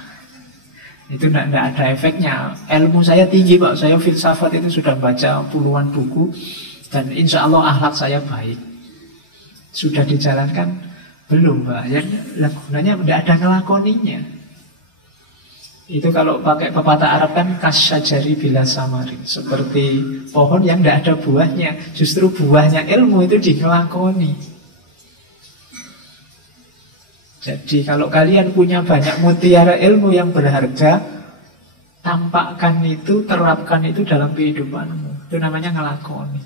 Itu tidak ada efeknya. Ilmu saya tinggi Pak, saya filsafat itu sudah baca puluhan buku. Dan insya Allah akhlak saya baik. Sudah dijalankan? Belum Pak. Ya, gunanya tidak ada ngelakoninya. Itu kalau pakai pepatah Arab kan kasyajari bila samarin, seperti pohon yang tidak ada buahnya. Justru buahnya ilmu itu dingelakoni. Jadi kalau kalian punya banyak mutiara ilmu yang berharga, tampakkan itu, terapkan itu dalam kehidupanmu. Itu namanya ngelakoni.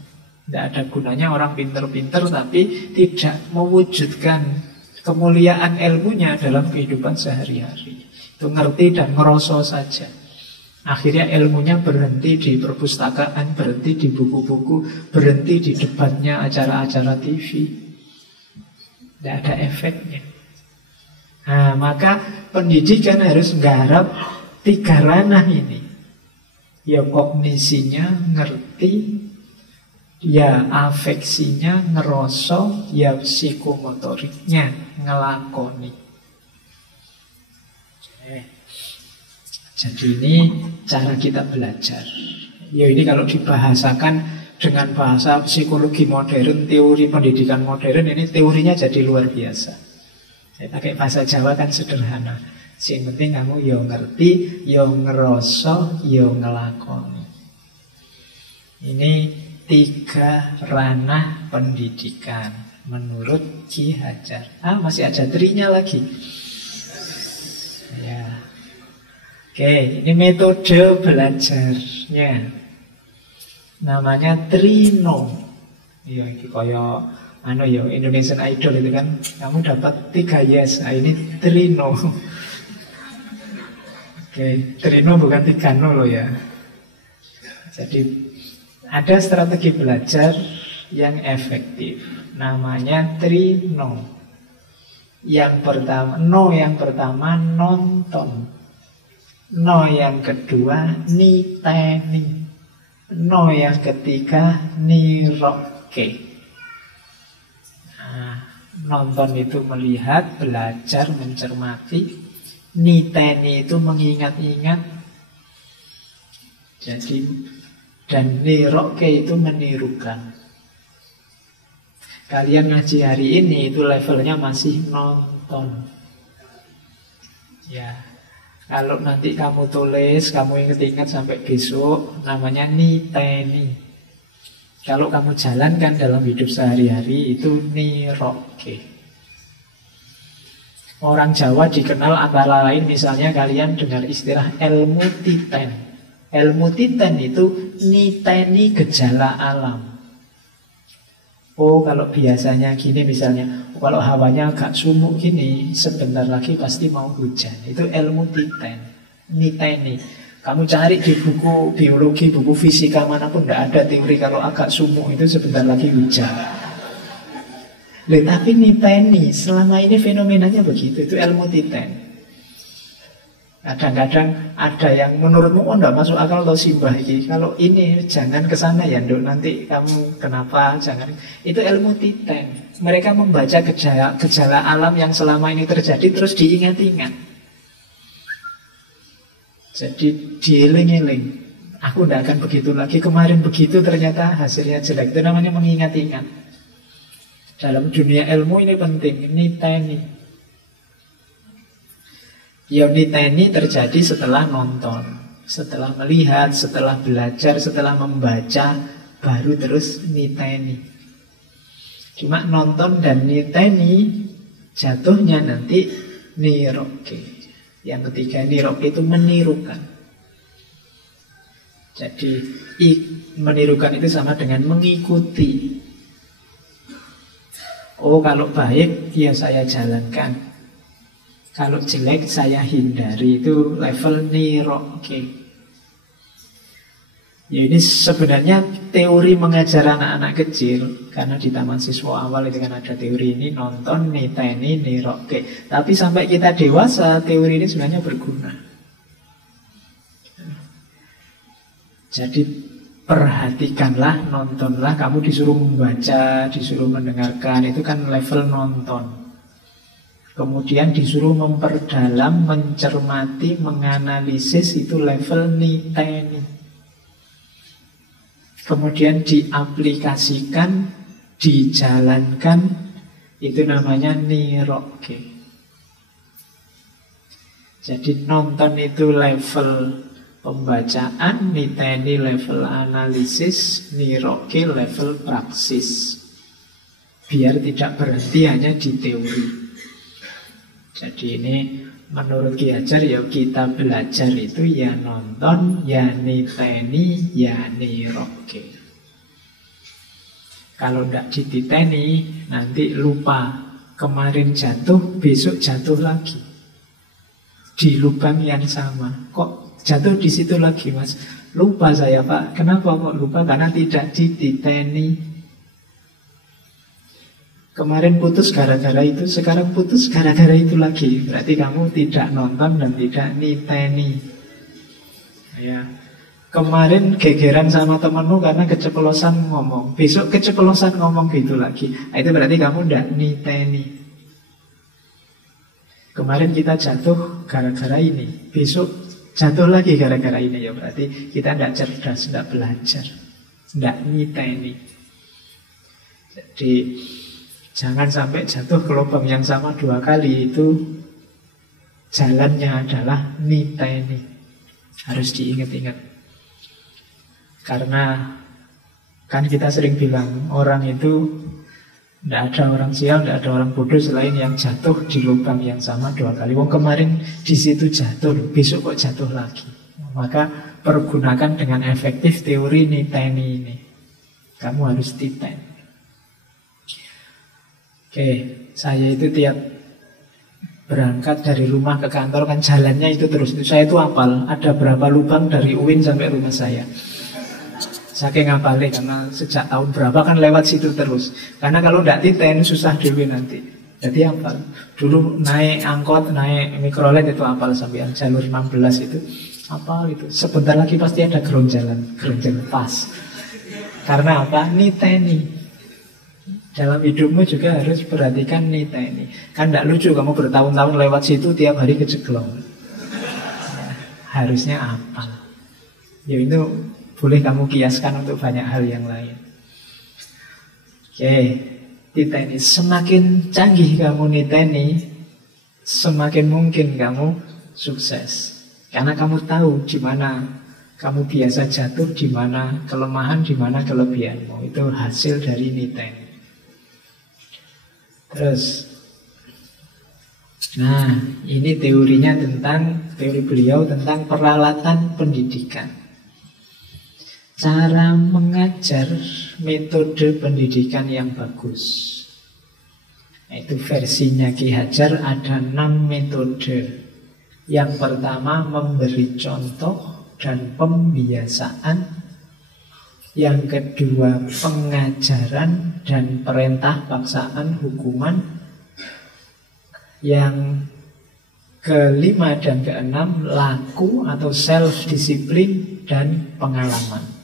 Tidak ada gunanya orang pinter-pinter tapi tidak mewujudkan kemuliaan ilmunya dalam kehidupan sehari-hari. Itu ngerti dan ngeroso saja. Akhirnya ilmunya berhenti di perpustakaan, berhenti di buku-buku, berhenti di debatnya acara-acara TV. Tidak ada efeknya. Nah, maka pendidikan harus menggarap tiga ranah ini. Ya kognisinya, ngerti. Ya afeksinya, ngeroso. Ya psikomotoriknya, ngelakoni. Jadi ini cara kita belajar. Ya ini kalau dibahasakan dengan bahasa psikologi modern, teori pendidikan modern, ini teorinya jadi luar biasa. Saya pakai bahasa Jawa kan sederhana. Yang penting kamu yo ngerti, yo ngeroso, yo ngelakoni. Ini tiga ranah pendidikan menurut Ki Hajar. Masih ada trinya lagi. Ya. Oke, ini metode belajarnya. Namanya Trino. Ya, ini kaya Indonesian Idol itu kan. Kamu dapat 3 yes. Nah, ini Trino. Oke, Trino bukan 3 no loh ya. Jadi ada strategi belajar yang efektif. Namanya Trino. Yang pertama nonton. No yang kedua niteni. No yang ketiga niroke. Nonton itu melihat, belajar, mencermati. Niteni itu mengingat-ingat. Jadi, dan niroke itu menirukan. Kalian ngaji hari ini itu levelnya masih nonton. Ya, kalau nanti kamu tulis, kamu ingat-ingat sampai besok, namanya niteni. Kalau kamu jalankan dalam hidup sehari-hari, itu niroke. Orang Jawa dikenal antara lain, misalnya kalian dengar istilah ilmu titen. Ilmu titen itu niteni gejala alam. Oh, kalau biasanya gini misalnya, kalau hawanya agak sumuk gini, sebentar lagi pasti mau hujan. Itu ilmu titen, niteni. Kamu cari di buku biologi, buku fisika manapun, tidak ada teori kalau agak sumuk itu sebentar lagi hujan. Tapi niteni, selama ini fenomenanya begitu, itu ilmu titen. Kadang-kadang ada yang menurutmu, oh tidak masuk akal atau simbah ini. Kalau ini jangan ke sana ya, Nduk, nanti kamu kenapa, jangan. Itu ilmu titen. Mereka membaca gejala alam yang selama ini terjadi, terus diingat-ingat. Jadi dieling-eling. Aku tidak akan begitu lagi. Kemarin begitu ternyata hasilnya jelek. Itu namanya mengingat-ingat. Dalam dunia ilmu ini penting. Niteni. Ya niteni terjadi setelah nonton. Setelah melihat, setelah belajar, setelah membaca, baru terus niteni. Cuma nonton dan niteni, jatuhnya nanti niroke. Yang ketiga, niroke itu menirukan. Jadi menirukan itu sama dengan mengikuti. Oh, kalau baik ya saya jalankan, kalau jelek saya hindari. Itu level niroke. Ya ini sebenarnya teori mengajar anak-anak kecil. Karena di taman siswa awal itu kan ada teori ini, nonton, niteni, niroke. Tapi sampai kita dewasa, teori ini sebenarnya berguna. Jadi perhatikanlah, nontonlah. Kamu disuruh membaca, disuruh mendengarkan, itu kan level nonton. Kemudian disuruh memperdalam, mencermati, menganalisis, itu level niteni. Kemudian diaplikasikan, dijalankan, itu namanya niroke. Jadi nonton itu level pembacaan, niteni level analisis, niroke level praksis. Biar tidak berhenti hanya di teori. Jadi ini menurut Ki Hajar, ya kita belajar itu ya nonton, ya niteni, ya niroke. Kalau tidak dititeni, nanti lupa. Kemarin jatuh, besok jatuh lagi di lubang yang sama. Kok jatuh di situ lagi, Mas? Lupa saya, Pak. Kenapa kok lupa? Karena tidak dititeni. Kemarin putus gara-gara itu, sekarang putus gara-gara itu lagi. Berarti kamu tidak nonton dan tidak niteni. Ya. Kemarin gegeran sama temanmu karena keceplosan ngomong. Besok keceplosan ngomong gitu lagi. Itu berarti kamu tidak niteni. Kemarin kita jatuh gara-gara ini. Besok jatuh lagi gara-gara ini. Ya berarti kita tidak cerdas, tidak belajar, tidak niteni. Jadi jangan sampai jatuh ke lubang yang sama 2 kali. Itu jalannya adalah niteni. Harus diingat-ingat. Karena kan kita sering bilang orang itu tidak ada orang sial, tidak ada orang bodoh selain yang jatuh di lubang yang sama 2 kali. Wong kemarin di situ jatuh, besok kok jatuh lagi. Maka pergunakan dengan efektif teori niteni ini. Kamu harus titen. Oke, saya itu tiap berangkat dari rumah ke kantor kan jalannya itu terus. Saya itu hafal ada berapa lubang dari UIN sampai rumah saya. Saking ngapalin, karena sejak tahun berapa kan lewat situ terus. Karena kalau tidak titen susah dulu nanti. Jadi hafal. Dulu naik angkot, naik mikrolet itu hafal sampai jalur 16 itu. Hafal itu. Sebentar lagi pasti ada geronjalan pas. Karena apa? Niteni. Dalam hidupmu juga harus perhatikan niteni. Kan tidak lucu kamu bertahun-tahun lewat situ tiap hari keceklong. Ya, harusnya apa? Ya itu boleh kamu kiaskan untuk banyak hal yang lain. Oke, niteni. Semakin canggih kamu niteni, semakin mungkin kamu sukses. Karena kamu tahu di mana kamu biasa jatuh, di mana kelemahan, di mana kelebihanmu. Itu hasil dari niteni. Terus, nah ini teorinya teori beliau tentang peralatan pendidikan. Cara mengajar, metode pendidikan yang bagus. Itu versinya Ki Hajar ada 6 metode. Yang pertama memberi contoh dan pembiasaan. Yang kedua pengajaran dan perintah paksaan hukuman. Yang kelima dan keenam laku atau self-disiplin dan pengalaman.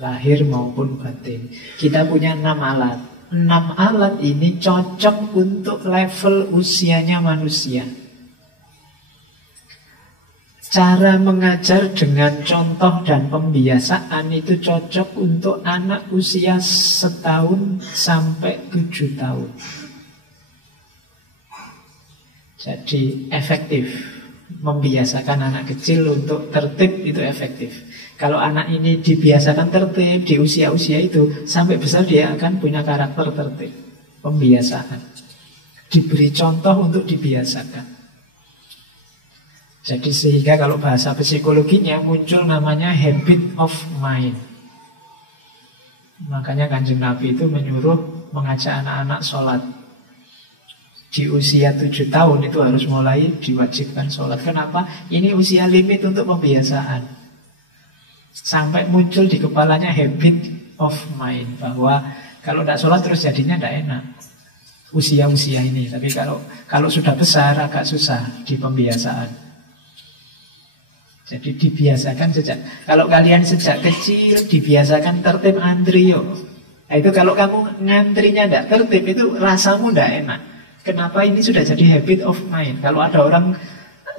Lahir maupun batin. Kita punya 6 alat. 6 alat ini cocok untuk level usianya manusia. Cara mengajar dengan contoh dan pembiasaan itu cocok untuk anak usia 1 tahun sampai 7 tahun. Jadi efektif. Membiasakan anak kecil untuk tertib itu efektif. Kalau anak ini dibiasakan tertib di usia-usia itu, sampai besar dia akan punya karakter tertib. Pembiasaan. Diberi contoh untuk dibiasakan. Jadi sehingga kalau bahasa psikologinya muncul namanya habit of mind. Makanya Kanjeng Nabi itu menyuruh mengajak anak-anak sholat. Di usia 7 tahun itu harus mulai diwajibkan sholat. Kenapa? Ini usia limit untuk pembiasaan. Sampai muncul di kepalanya habit of mind. Bahwa kalau tidak sholat terus jadinya tidak enak. Usia-usia ini. Tapi kalau sudah besar agak susah di pembiasaan. Jadi dibiasakan kalau kalian sejak kecil dibiasakan tertib antri yuk. Nah, itu kalau kamu ngantrinya tidak tertib itu rasamu tidak enak. Kenapa ini sudah jadi habit of mind? Kalau ada orang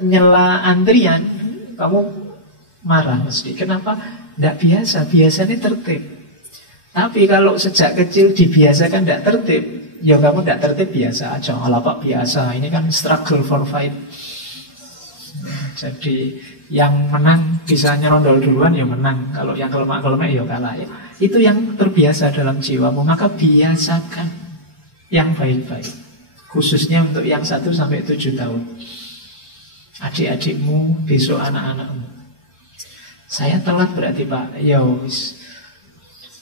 nyela antrian, kamu marah mesti. Kenapa? Tidak biasa, biasanya tertib. Tapi kalau sejak kecil dibiasakan tidak tertib, ya kamu tidak tertib biasa aja. Alah Pak biasa, ini kan struggle for fight. Jadi yang menang bisa nyerondol duluan ya menang. Kalau yang kelemak-kelemek ya kalah ya. Itu yang terbiasa dalam jiwamu. Maka biasakan yang baik-baik. Khususnya untuk yang 1 sampai 7 tahun. Adik-adikmu, besok anak-anakmu. Saya telat berarti Pak. Ya wis.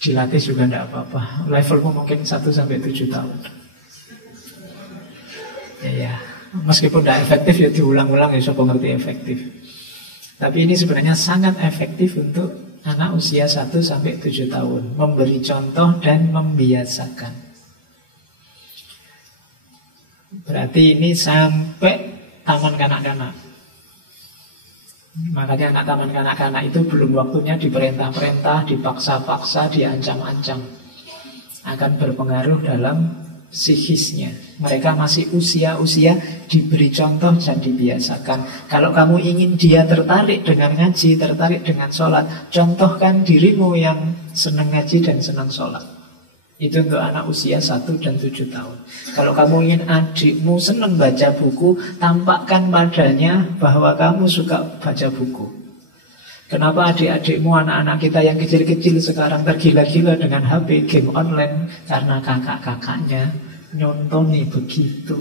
Dilatih juga tidak apa-apa. Levelmu mungkin 1 sampai 7 tahun. Ya. Meskipun tidak efektif ya diulang-ulang ya siapa ngerti efektif. Tapi ini sebenarnya sangat efektif untuk anak usia 1 sampai 7 tahun. Memberi contoh dan membiasakan. Berarti ini sampai taman kanak-kanak. Makanya anak taman kanak-kanak itu belum waktunya diperintah-perintah, dipaksa-paksa, diancam-ancam. Akan berpengaruh dalam psikisnya. Mereka masih usia-usia diberi contoh dan dibiasakan. Kalau kamu ingin dia tertarik dengan ngaji, tertarik dengan sholat, contohkan dirimu yang senang ngaji dan senang sholat. Itu untuk anak usia 1 dan 7 tahun. Kalau kamu ingin adikmu senang baca buku, tampakkan padanya bahwa kamu suka baca buku. Kenapa adik-adikmu, anak-anak kita yang kecil-kecil sekarang tergila-gila dengan HP, game online? Karena kakak-kakaknya nyontoni begitu.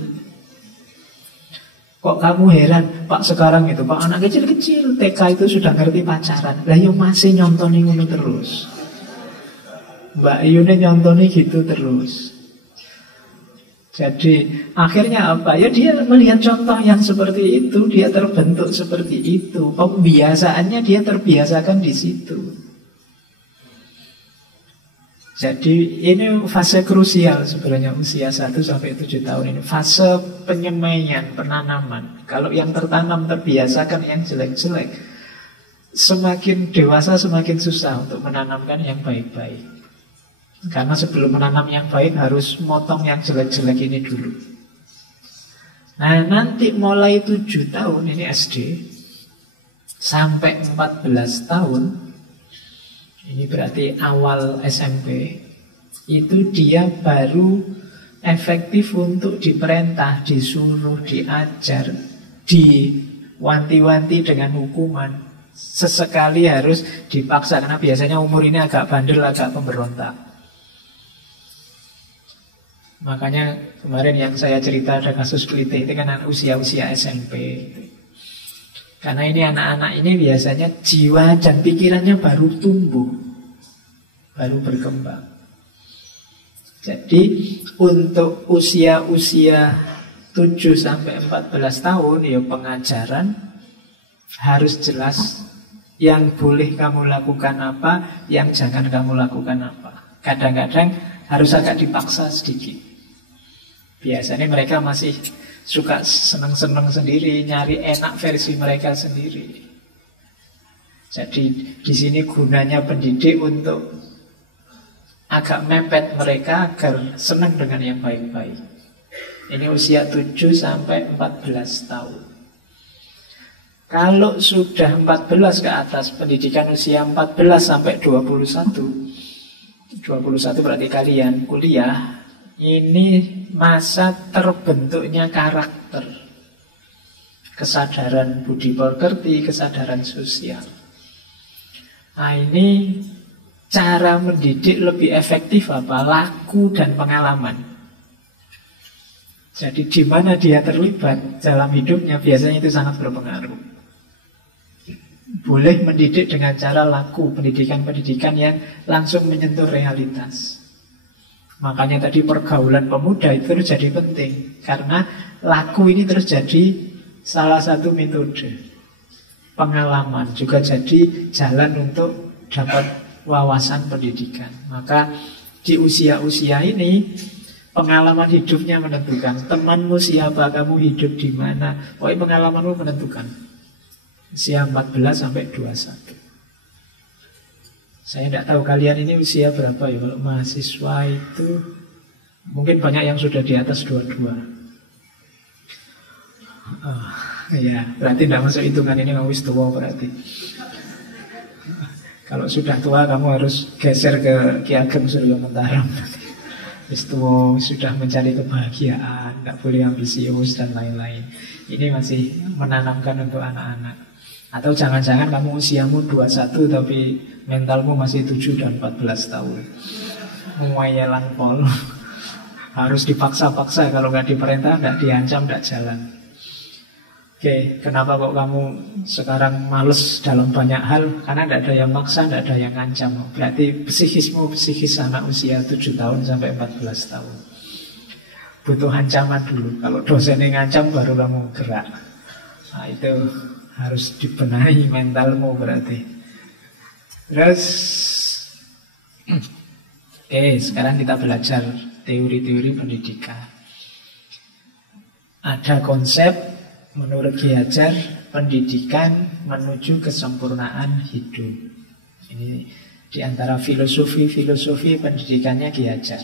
Kok kamu heran, Pak sekarang itu, Pak anak kecil-kecil TK itu sudah ngerti pacaran. Lah yo masih nyontoni ngono terus. Mbak Yune nyontoni gitu terus. Jadi akhirnya apa? Ya dia melihat contoh yang seperti itu, dia terbentuk seperti itu. Pembiasaannya dia terbiasakan di situ. Jadi ini fase krusial sebenarnya usia 1 sampai 7 tahun ini. Fase penyemaian, penanaman. Kalau yang tertanam terbiasakan yang jelek-jelek, semakin dewasa semakin susah untuk menanamkan yang baik-baik. Karena sebelum menanam yang baik harus motong yang jelek-jelek ini dulu. Nah nanti mulai 7 tahun, ini SD, sampai 14 tahun, ini berarti awal SMP, itu dia baru efektif untuk diperintah, disuruh, diajar, diwanti-wanti dengan hukuman. Sesekali harus dipaksa, karena biasanya umur ini agak bandel, agak pemberontak. Makanya kemarin yang saya cerita ada kasus kelitih, itu kan usia-usia SMP. Karena ini anak-anak ini biasanya jiwa dan pikirannya baru tumbuh, baru berkembang. Jadi untuk usia-usia 7 sampai 14 tahun ya pengajaran harus jelas, yang boleh kamu lakukan apa, yang jangan kamu lakukan apa. Kadang-kadang harus agak dipaksa sedikit. Biasanya mereka masih suka seneng-seneng sendiri, nyari enak versi mereka sendiri. Jadi di sini gunanya pendidik untuk agak mepet mereka agar senang dengan yang baik-baik. Ini usia 7 sampai 14 tahun. Kalau sudah 14 ke atas, pendidikan usia 14 sampai 21, 21 berarti kalian kuliah, ini masa terbentuknya karakter, kesadaran budi pekerti, kesadaran sosial. Nah ini cara mendidik lebih efektif apa? Laku dan pengalaman. Jadi di mana dia terlibat dalam hidupnya biasanya itu sangat berpengaruh. Boleh mendidik dengan cara laku, pendidikan-pendidikan yang langsung menyentuh realitas. Makanya tadi pergaulan pemuda itu terus jadi penting, karena laku ini terus jadi salah satu metode. Pengalaman juga jadi jalan untuk dapat wawasan pendidikan. Maka di usia-usia ini pengalaman hidupnya menentukan. Temanmu siapa, kamu hidup di mana, pokoknya pengalamanmu menentukan. Usia 14 sampai 21. Saya tidak tahu kalian ini usia berapa ya. Kalau mahasiswa itu mungkin banyak yang sudah di atas 22. Ya, berarti tidak masuk hitungan ini, kamu wis tua berarti. Kalau sudah tua kamu harus geser ke Ki Ageng Suryo Mentaram. Wis tua, sudah mencari kebahagiaan, tidak boleh ambisius dan lain-lain. Ini masih menanamkan untuk anak-anak. Atau jangan-jangan kamu usiamu 21 tapi mentalmu masih 7 dan 14 tahun. Muayelan pol. Harus dipaksa-paksa, kalau nggak diperintah, nggak diancam, nggak jalan. Oke, kenapa kok kamu sekarang males dalam banyak hal? Karena tidak ada yang maksa, tidak ada yang ngancam. Berarti psikis anak usia 7 tahun sampai 14 tahun. Butuh ancaman dulu. Kalau dosennya ngancam baru kamu gerak. Nah itu harus dibenahi mentalmu berarti. Terus sekarang kita belajar teori-teori pendidikan. Ada konsep menurut Ki Hajar, pendidikan menuju kesempurnaan hidup. Ini diantara filosofi pendidikannya Ki Hajar.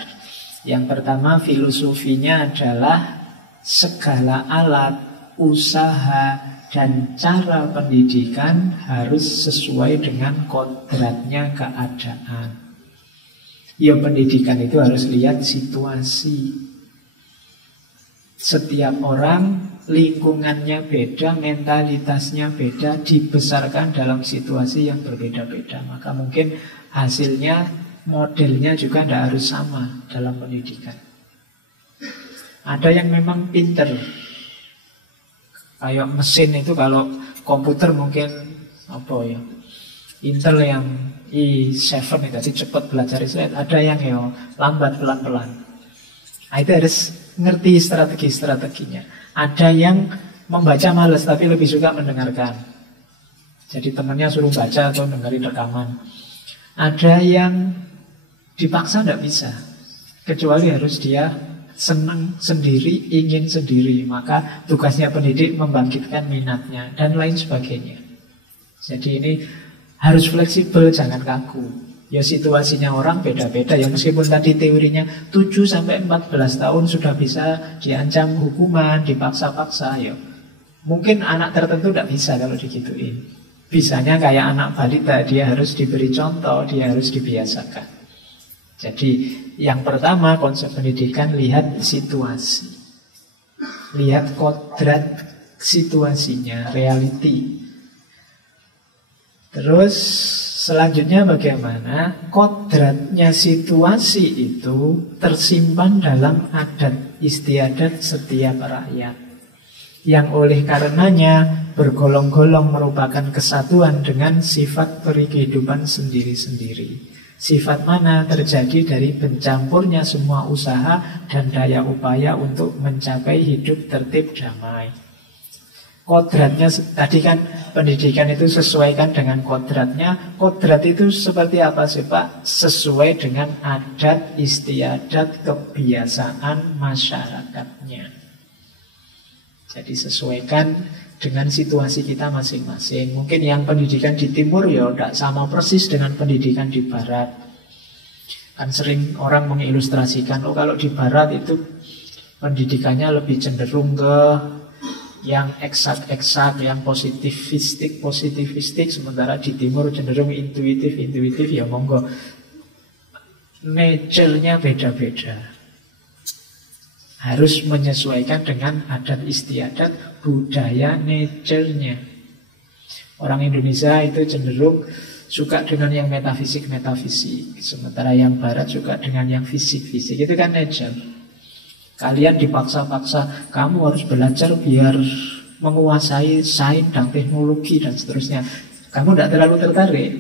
Yang pertama, filosofinya adalah segala alat, usaha, dan cara pendidikan harus sesuai dengan kodratnya keadaan. Ya pendidikan itu harus lihat situasi. Setiap orang lingkungannya beda, mentalitasnya beda, dibesarkan dalam situasi yang berbeda-beda. Maka mungkin hasilnya, modelnya juga tidak harus sama dalam pendidikan. Ada yang memang pinter, kayak mesin itu, kalau komputer mungkin apa ya, Intel yang i7 itu tadi cepat belajar Israel. Ada yang ya lambat, pelan-pelan. Nah, itu harus ngerti strategi-strateginya. Ada yang membaca malas tapi lebih suka mendengarkan. Jadi temannya suruh baca atau dengerin rekaman. Ada yang dipaksa tidak bisa, kecuali harus dia senang sendiri, ingin sendiri. Maka tugasnya pendidik membangkitkan minatnya dan lain sebagainya. Jadi ini harus fleksibel, jangan kaku. Ya situasinya orang beda-beda. Ya meskipun tadi teorinya 7-14 tahun sudah bisa diancam hukuman, dipaksa-paksa, ya mungkin anak tertentu tidak bisa kalau digituin. Bisanya kayak anak balita, dia harus diberi contoh, dia harus dibiasakan. Jadi yang pertama konsep pendidikan, lihat situasi, lihat kodrat situasinya, reality. Terus selanjutnya bagaimana kodratnya situasi itu tersimpan dalam adat istiadat setiap rakyat, yang oleh karenanya bergolong-golong merupakan kesatuan dengan sifat kehidupan sendiri-sendiri. Sifat mana terjadi dari pencampurnya semua usaha dan daya upaya untuk mencapai hidup tertib damai. Kodratnya, tadi kan pendidikan itu sesuaikan dengan kodratnya. Kodrat itu seperti apa sih Pak? Sesuai dengan adat istiadat kebiasaan masyarakatnya. Jadi sesuaikan dengan situasi kita masing-masing. Mungkin yang pendidikan di timur ya tidak sama persis dengan pendidikan di barat. Kan sering orang mengilustrasikan, oh kalau di barat itu pendidikannya lebih cenderung ke yang eksak-eksak, yang positivistik, sementara di timur cenderung intuitif, ya monggo. Nature-nya beda-beda. Harus menyesuaikan dengan adat istiadat, budaya, nature-nya. Orang Indonesia itu cenderung suka dengan yang metafisik, sementara yang barat suka dengan yang fisik. Itu kan nature. Kalian dipaksa-paksa, kamu harus belajar biar menguasai sains dan teknologi dan seterusnya. Kamu tidak terlalu tertarik.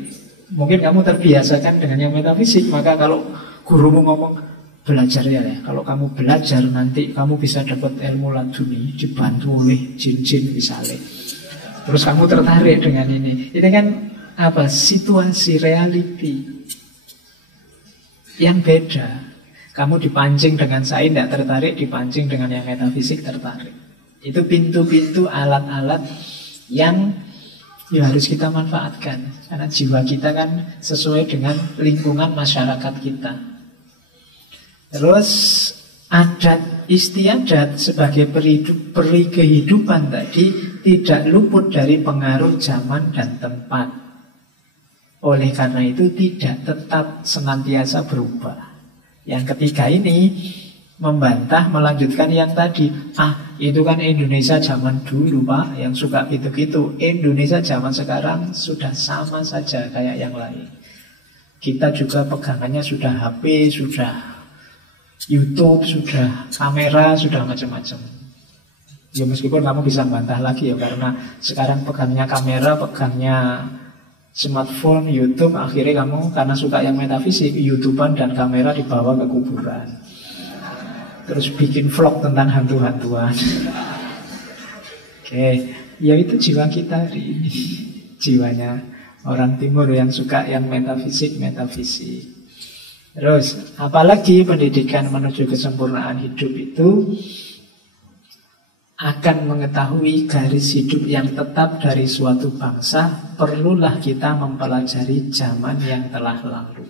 Mungkin kamu terbiasakan dengan yang metafisik. Maka kalau gurumu ngomong, belajar ya. Kalau kamu belajar nanti kamu bisa dapat ilmu laduni, dibantu oleh jin-jin misalnya. Terus kamu tertarik dengan ini. Ini kan apa? Situasi reality yang beda. Kamu dipancing dengan sains tidak tertarik, dipancing dengan yang metafisik tertarik. Itu pintu-pintu alat-alat yang ya harus kita manfaatkan. Karena jiwa kita kan sesuai dengan lingkungan masyarakat kita. Terus adat istiadat sebagai peri kehidupan tadi tidak luput dari pengaruh zaman dan tempat. Oleh karena itu tidak tetap senantiasa berubah. Yang ketiga ini membantah, melanjutkan yang tadi. Itu kan Indonesia zaman dulu Pak, yang suka gitu-gitu. Indonesia zaman sekarang sudah sama saja kayak yang lain. Kita juga pegangannya sudah HP, sudah YouTube, sudah kamera, sudah macam-macam. Ya meskipun kamu bisa bantah lagi ya, karena sekarang pegangnya kamera, pegangnya smartphone, YouTube, akhirnya kamu karena suka yang metafisik, YouTubean dan kamera dibawa ke kuburan. Terus bikin vlog tentang hantu-hantuan. Oke, ya itu jiwa kita hari ini. Jiwanya orang timur yang suka yang metafisik. Terus, apalagi pendidikan menuju kesempurnaan hidup itu akan mengetahui garis hidup yang tetap dari suatu bangsa, perlulah kita mempelajari zaman yang telah lalu.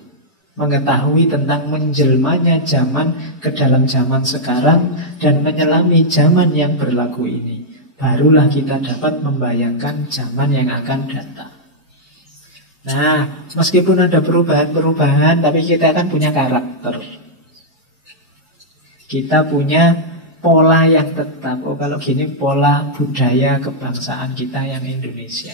Mengetahui tentang menjelmanya zaman ke dalam zaman sekarang dan menyelami zaman yang berlaku ini. Barulah kita dapat membayangkan zaman yang akan datang. Nah, meskipun ada perubahan-perubahan, tapi kita kan punya karakter. Kita punya pola yang tetap. Oh kalau gini pola budaya kebangsaan kita yang Indonesia.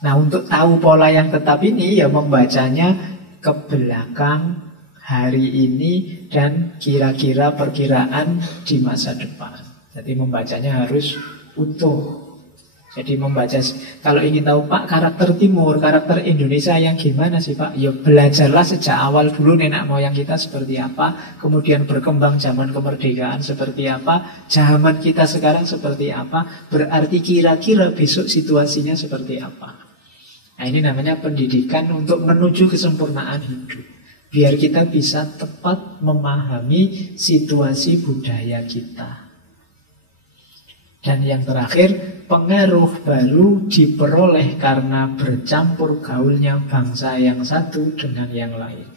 Nah untuk tahu pola yang tetap ini ya membacanya ke belakang hari ini dan kira-kira perkiraan di masa depan. Jadi membacanya harus utuh. Jadi membaca, kalau ingin tahu Pak karakter Timur, karakter Indonesia yang gimana sih Pak? Ya belajarlah sejak awal dulu nenek moyang kita seperti apa, kemudian berkembang zaman kemerdekaan seperti apa, zaman kita sekarang seperti apa, berarti kira-kira besok situasinya seperti apa. Nah ini namanya pendidikan untuk menuju kesempurnaan hidup. Biar kita bisa tepat memahami situasi budaya kita. Dan yang terakhir, pengaruh baru diperoleh karena bercampur gaulnya bangsa yang satu dengan yang lain.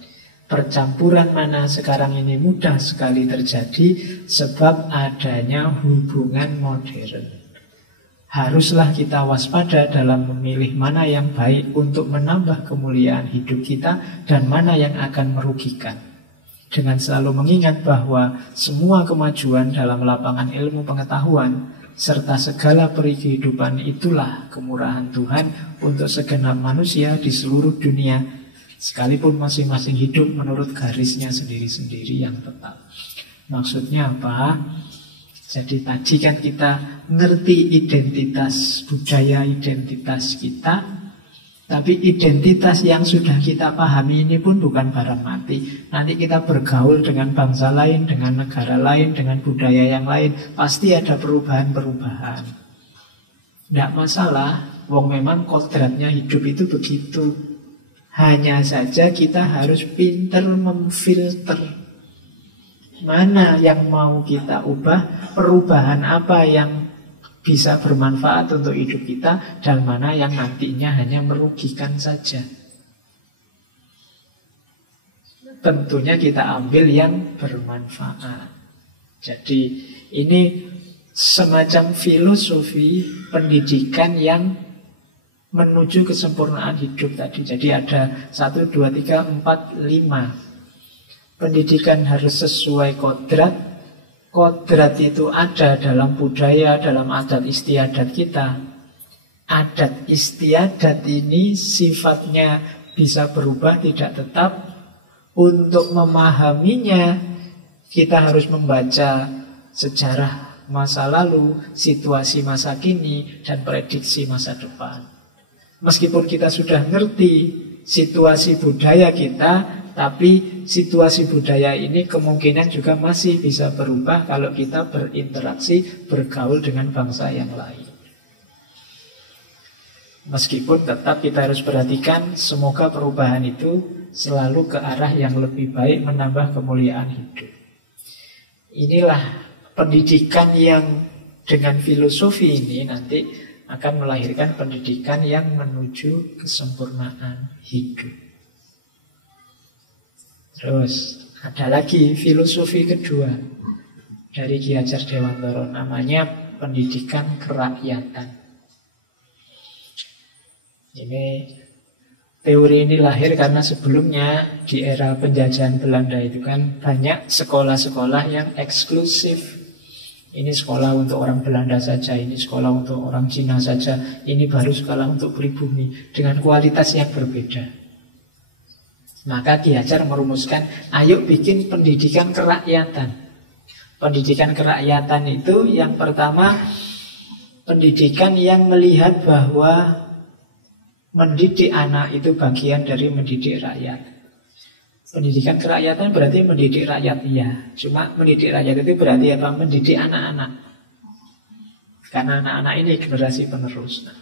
Percampuran mana sekarang ini mudah sekali terjadi sebab adanya hubungan modern. Haruslah kita waspada dalam memilih mana yang baik untuk menambah kemuliaan hidup kita dan mana yang akan merugikan. Dengan selalu mengingat bahwa semua kemajuan dalam lapangan ilmu pengetahuan serta segala peri kehidupan itulah kemurahan Tuhan untuk segenap manusia di seluruh dunia, sekalipun masing-masing hidup menurut garisnya sendiri-sendiri yang tetap. Maksudnya apa? Jadi tadi kan kita ngerti identitas budaya, identitas kita, tapi identitas yang sudah kita pahami ini pun bukan barang mati. Nanti kita bergaul dengan bangsa lain, dengan negara lain, dengan budaya yang lain, pasti ada perubahan-perubahan. Tidak masalah, wong memang kodratnya hidup itu begitu. Hanya saja kita harus pinter memfilter mana yang mau kita ubah, perubahan apa yang bisa bermanfaat untuk hidup kita, dan mana yang nantinya hanya merugikan saja. Tentunya kita ambil yang bermanfaat. Jadi ini semacam filosofi pendidikan yang menuju kesempurnaan hidup tadi. Jadi ada 1, 2, 3, 4, 5. Pendidikan harus sesuai kodrat. Kodrat itu ada dalam budaya, dalam adat istiadat kita. Adat istiadat ini sifatnya bisa berubah, tidak tetap. Untuk memahaminya, kita harus membaca sejarah masa lalu, situasi masa kini, dan prediksi masa depan. Meskipun kita sudah ngerti situasi budaya kita, tapi situasi budaya ini kemungkinan juga masih bisa berubah kalau kita berinteraksi, bergaul dengan bangsa yang lain. Meskipun tetap kita harus perhatikan, semoga perubahan itu selalu ke arah yang lebih baik, menambah kemuliaan hidup. Inilah pendidikan yang dengan filosofi ini nanti akan melahirkan pendidikan yang menuju kesempurnaan hidup. Terus ada lagi filosofi kedua dari Ki Hajar Dewantara, namanya pendidikan kerakyatan. Ini teori ini lahir karena sebelumnya di era penjajahan Belanda itu kan banyak sekolah-sekolah yang eksklusif. Ini sekolah untuk orang Belanda saja, ini sekolah untuk orang Cina saja, ini baru sekolah untuk pribumi, dengan kualitas yang berbeda. Maka Ki Hajar merumuskan, ayo bikin pendidikan kerakyatan. Pendidikan kerakyatan itu yang pertama, pendidikan yang melihat bahwa mendidik anak itu bagian dari mendidik rakyat. Pendidikan kerakyatan berarti mendidik rakyat, iya. Cuma mendidik rakyat itu berarti apa? Mendidik anak-anak. Karena anak-anak ini generasi penerus. Nah,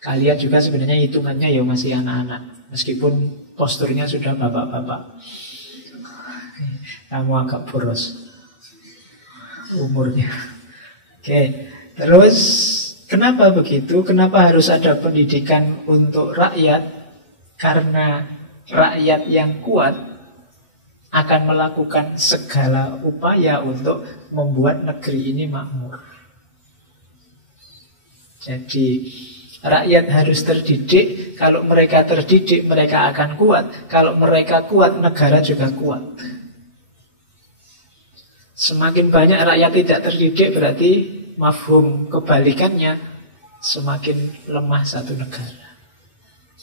kalian juga sebenarnya hitungannya ya masih anak-anak, meskipun posturnya sudah bapak-bapak. Kamu agak boros umurnya. Oke, terus kenapa begitu? Kenapa harus ada pendidikan untuk rakyat? Karena rakyat yang kuat akan melakukan segala upaya untuk membuat negeri ini makmur. Jadi rakyat harus terdidik. Kalau mereka terdidik, mereka akan kuat. Kalau mereka kuat, negara juga kuat. Semakin banyak rakyat tidak terdidik, berarti mafhum kebalikannya, semakin lemah satu negara.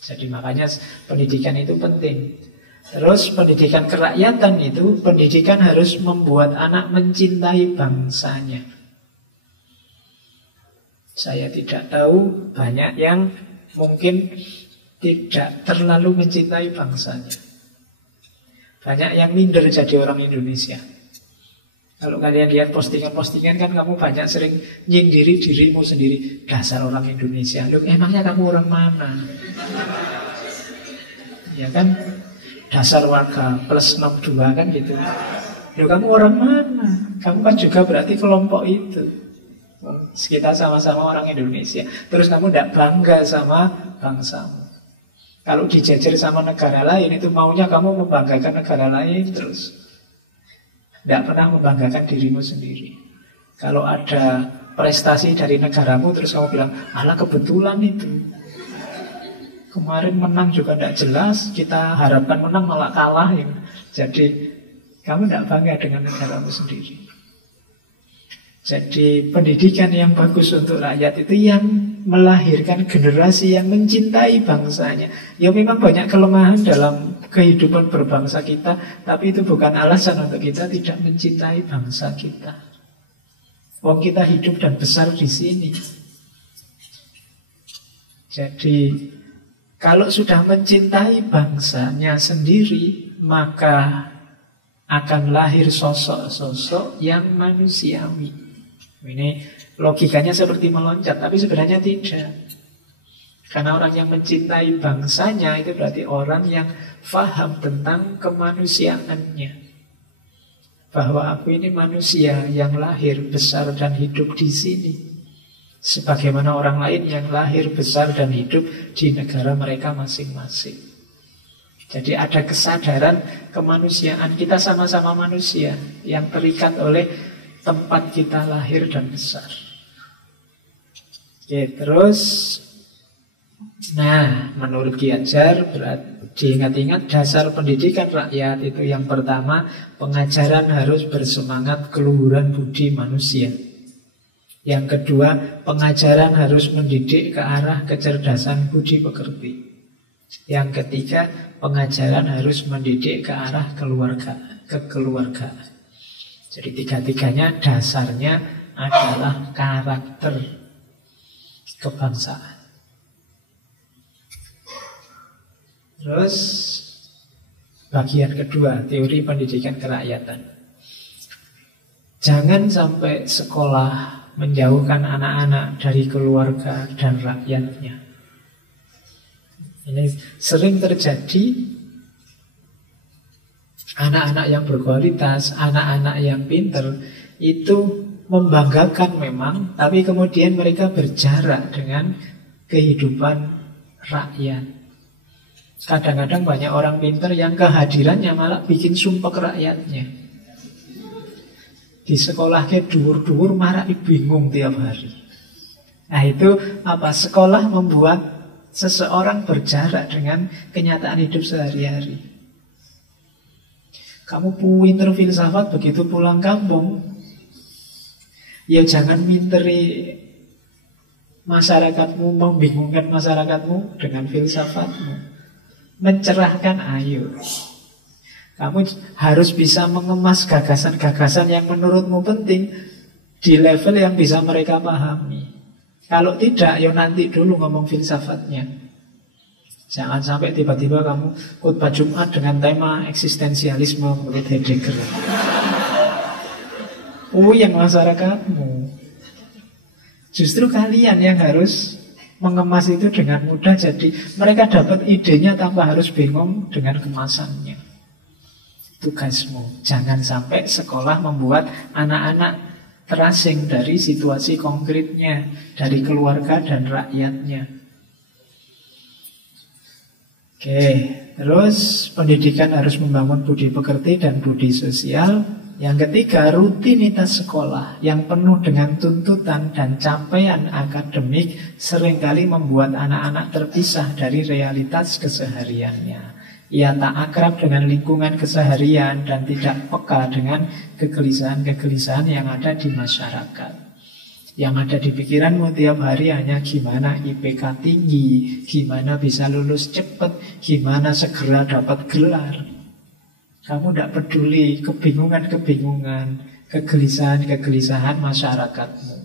Jadi makanya pendidikan itu penting. Terus pendidikan kerakyatan itu, pendidikan harus membuat anak mencintai bangsanya. Saya tidak tahu, banyak yang mungkin tidak terlalu mencintai bangsanya. Banyak yang minder jadi orang Indonesia. Kalau kalian lihat postingan-postingan kan kamu banyak sering nyindiri dirimu sendiri. Dasar orang Indonesia. Loh, emangnya kamu orang mana? Ya kan? Dasar warga plus 62 kan gitu. Loh, kamu orang mana? Kamu kan juga berarti kelompok itu. Kita sama-sama orang Indonesia. Terus kamu tidak bangga sama bangsamu. Kalau dijejer sama negara lain, itu maunya kamu membanggakan negara lain terus. Tidak pernah membanggakan dirimu sendiri. Kalau ada prestasi dari negaramu, terus kamu bilang, alah kebetulan itu. Kemarin menang juga tidak jelas, kita harapkan menang malah kalah. Ya. Jadi kamu tidak bangga dengan negaramu sendiri. Jadi pendidikan yang bagus untuk rakyat itu yang melahirkan generasi yang mencintai bangsanya. Ya memang banyak kelemahan dalam kehidupan berbangsa kita, tapi itu bukan alasan untuk kita tidak mencintai bangsa kita. Wong kita hidup dan besar di sini. Jadi kalau sudah mencintai bangsanya sendiri, maka akan lahir sosok-sosok yang manusiawi. Ini logikanya seperti meloncat, tapi sebenarnya tidak. Karena orang yang mencintai bangsanya itu berarti orang yang faham tentang kemanusiaannya. Bahwa aku ini manusia yang lahir, besar, dan hidup di sini. Sebagaimana orang lain yang lahir, besar, dan hidup di negara mereka masing-masing. Jadi ada kesadaran kemanusiaan. Kita sama-sama manusia yang terikat oleh tempat kita lahir dan besar. Oke, terus menurut Ki Hajar diingat-ingat dasar pendidikan rakyat itu yang pertama, pengajaran harus bersemangat keluhuran budi manusia. Yang kedua, pengajaran harus mendidik ke arah kecerdasan budi pekerti. Yang ketiga, pengajaran harus mendidik ke arah kekeluargaan. Jadi tiga-tiganya dasarnya adalah karakter kebangsaan. Terus bagian kedua, teori pendidikan kerakyatan. Jangan sampai sekolah menjauhkan anak-anak dari keluarga dan rakyatnya. Ini sering terjadi. Anak-anak yang berkualitas, anak-anak yang pinter itu membanggakan memang, tapi kemudian mereka berjarak dengan kehidupan rakyat. Kadang-kadang banyak orang pinter yang kehadirannya malah bikin sumpek rakyatnya. Di sekolahnya dhuwur-dhuwur marah bingung tiap hari. Nah itu apa? Sekolah membuat seseorang berjarak dengan kenyataan hidup sehari-hari. Kamu pinter filsafat, begitu pulang kampung, ya jangan minteri masyarakatmu, membingungkan masyarakatmu dengan filsafatmu. Mencerahkan, ayo. Kamu harus bisa mengemas gagasan-gagasan yang menurutmu penting di level yang bisa mereka pahami. Kalau tidak, ya nanti dulu ngomong filsafatnya. Jangan sampai tiba-tiba kamu khutbah Jumat dengan tema eksistensialisme menurut Heidegger. Yang masyarakatmu. Justru kalian yang harus mengemas itu dengan mudah. Jadi mereka dapat idenya tanpa harus bingung dengan kemasannya. Tugasmu. Jangan sampai sekolah membuat anak-anak terasing dari situasi konkretnya, dari keluarga dan rakyatnya. Oke, terus pendidikan harus membangun budi pekerti dan budi sosial. Yang ketiga, rutinitas sekolah yang penuh dengan tuntutan dan capaian akademik seringkali membuat anak-anak terpisah dari realitas kesehariannya. Ia tak akrab dengan lingkungan keseharian dan tidak peka dengan kegelisahan-kegelisahan yang ada di masyarakat. Yang ada di pikiranmu tiap hari hanya gimana IPK tinggi, gimana bisa lulus cepat, gimana segera dapat gelar. Kamu tidak peduli kebingungan-kebingungan, kegelisahan-kegelisahan masyarakatmu.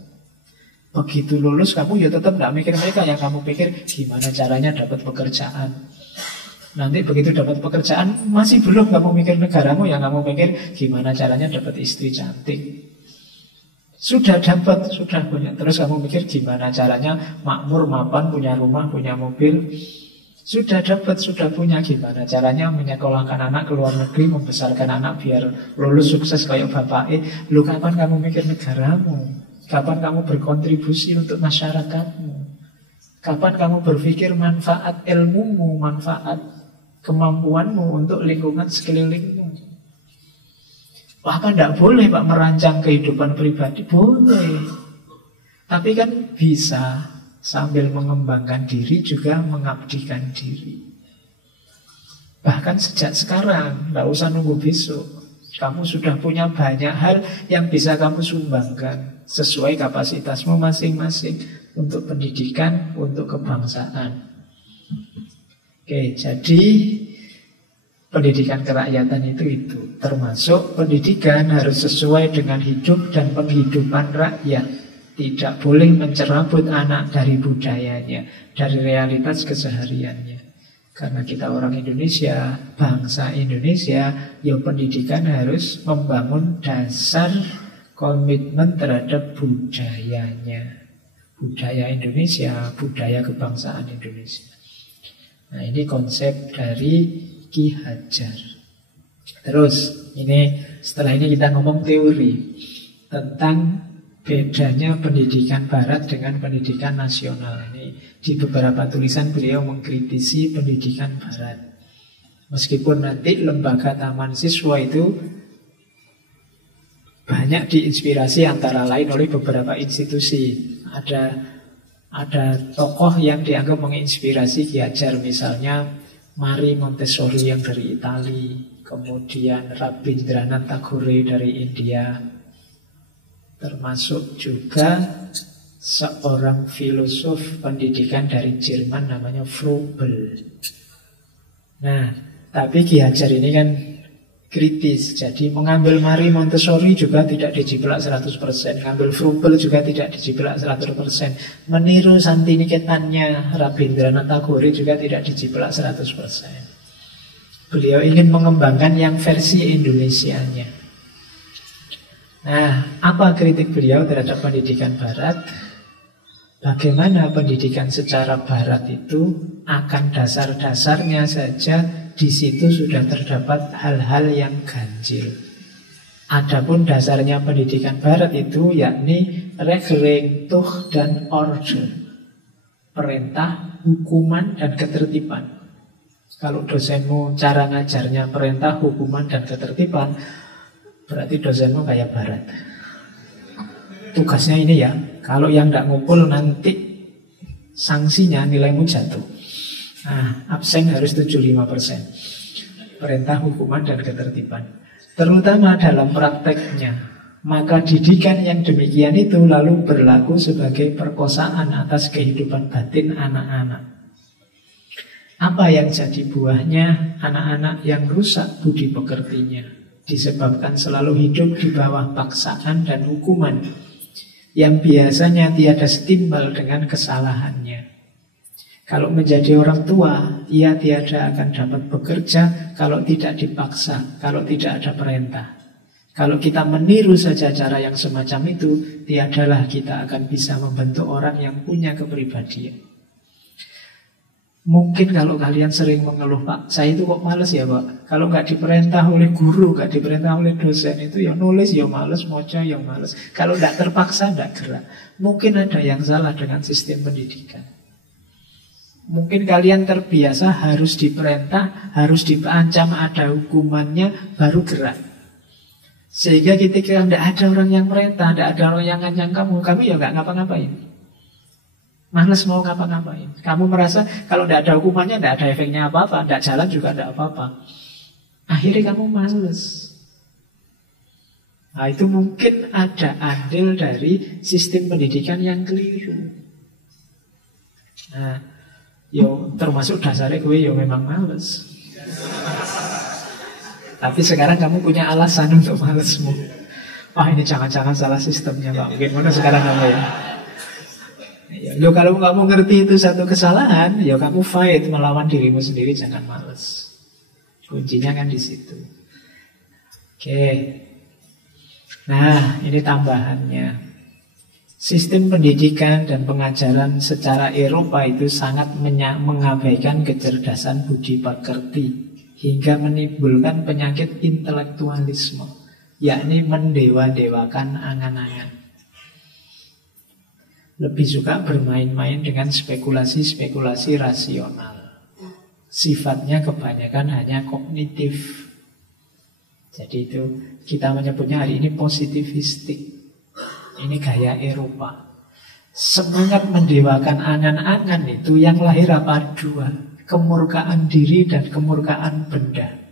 Begitu lulus kamu ya tetap tidak mikir mereka. Yang kamu pikir gimana caranya dapat pekerjaan. Nanti begitu dapat pekerjaan masih belum kamu mikir negaramu. Yang kamu pikir gimana caranya dapat istri cantik. Sudah dapat, sudah punya. Terus kamu mikir gimana caranya makmur, mapan, punya rumah, punya mobil. Sudah dapat, sudah punya. Gimana caranya menyekolahkan anak ke luar negeri, membesarkan anak biar lulus sukses kayak bapaknya. Lu kapan kamu mikir negaramu? Kapan kamu berkontribusi untuk masyarakatmu? Kapan kamu berpikir manfaat ilmumu, manfaat kemampuanmu untuk lingkungan sekelilingmu? Apa tidak boleh Pak merancang kehidupan pribadi? Boleh. Tapi kan bisa sambil mengembangkan diri juga mengabdikan diri. Bahkan sejak sekarang, tidak usah nunggu besok. Kamu sudah punya banyak hal yang bisa kamu sumbangkan sesuai kapasitasmu masing-masing untuk pendidikan, untuk kebangsaan. Oke, jadi pendidikan kerakyatan itu termasuk pendidikan harus sesuai dengan hidup dan penghidupan rakyat. Tidak boleh mencerabut anak dari budayanya, dari realitas kesehariannya. Karena kita orang Indonesia, bangsa Indonesia, ya pendidikan harus membangun dasar komitmen terhadap budayanya. Budaya Indonesia, budaya kebangsaan Indonesia. Nah, ini konsep dari Ki Hajar. Terus, setelah ini kita ngomong teori tentang bedanya pendidikan barat dengan pendidikan nasional. Ini di beberapa tulisan beliau mengkritisi pendidikan barat. Meskipun nanti lembaga taman siswa itu banyak diinspirasi antara lain oleh beberapa institusi. Ada tokoh yang dianggap menginspirasi Ki Hajar, misalnya Marie Montessori yang dari Italia, kemudian Rabindranath Tagore dari India, termasuk juga seorang filosof pendidikan dari Jerman namanya Froebel. Nah, tapi Ki Hajar ini kan kritis. Jadi mengambil Marie Montessori juga tidak dijiplak 100%, mengambil Froebel juga tidak dijiplak 100%, meniru Santiniketannya Rabindranath Tagore juga tidak dijiplak 100%. Beliau ingin mengembangkan yang versi Indonesianya. Nah, apa kritik beliau terhadap pendidikan barat? Bagaimana pendidikan secara barat itu akan dasar-dasarnya saja di situ sudah terdapat hal-hal yang ganjil. Adapun dasarnya pendidikan barat itu yakni Regelung, Tuch dan Order. Perintah, hukuman, dan ketertiban. Kalau dosenmu cara ngajarnya perintah, hukuman, dan ketertiban, berarti dosenmu kayak barat. Tugasnya ini ya, kalau yang tidak ngumpul nanti sanksinya nilaimu jatuh. Nah, absen harus 75%. Perintah, hukuman, dan ketertiban. Terutama dalam prakteknya. Maka didikan yang demikian itu lalu berlaku sebagai perkosaan atas kehidupan batin anak-anak. Apa yang jadi buahnya? Anak-anak yang rusak budi pekertinya, disebabkan selalu hidup di bawah paksaan dan hukuman yang biasanya tiada setimbal dengan kesalahannya. Kalau menjadi orang tua, ia tiada akan dapat bekerja kalau tidak dipaksa, kalau tidak ada perintah. Kalau kita meniru saja cara yang semacam itu, tiadalah kita akan bisa membentuk orang yang punya kepribadian. Mungkin kalau kalian sering mengeluh, Pak, saya itu kok males ya Pak. Kalau nggak diperintah oleh guru, nggak diperintah oleh dosen, itu ya nulis ya males, moca ya males. Kalau nggak terpaksa, nggak gerak. Mungkin ada yang salah dengan sistem pendidikan. Mungkin kalian terbiasa harus diperintah, harus diancam, ada hukumannya, baru gerak. Sehingga ketika tidak ada orang yang perintah, tidak ada orang yang ngancam kamu ya nggak ngapa-ngapain. Males mau ngapa-ngapain. Kamu merasa kalau tidak ada hukumannya, tidak ada efeknya apa-apa, tidak jalan juga tidak apa-apa. Akhirnya kamu males. Nah, itu mungkin ada andil dari sistem pendidikan yang keliru. Nah, yo termasuk dasarnya gue yo memang males. Tapi sekarang kamu punya alasan untuk malesmu. Wah, ini jangan-jangan salah sistemnya Pak. Bagaimana sekarang kamu ya? Ya, kalau kamu ngerti itu satu kesalahan, ya kamu fight melawan dirimu sendiri, jangan males. Kuncinya kan di situ. Oke. Nah, ini tambahannya. Sistem pendidikan dan pengajaran secara Eropa itu sangat mengabaikan kecerdasan budi pekerti hingga menimbulkan penyakit intelektualisme, yakni mendewa-dewakan angan-angan. lebih suka bermain-main dengan spekulasi-spekulasi rasional. Sifatnya kebanyakan hanya kognitif. Jadi itu kita menyebutnya hari ini positivistik. Ini gaya Eropa. Semangat mendewakan angan-angan itu yang lahir apa? Dua. Kemurkaan diri dan kemurkaan benda.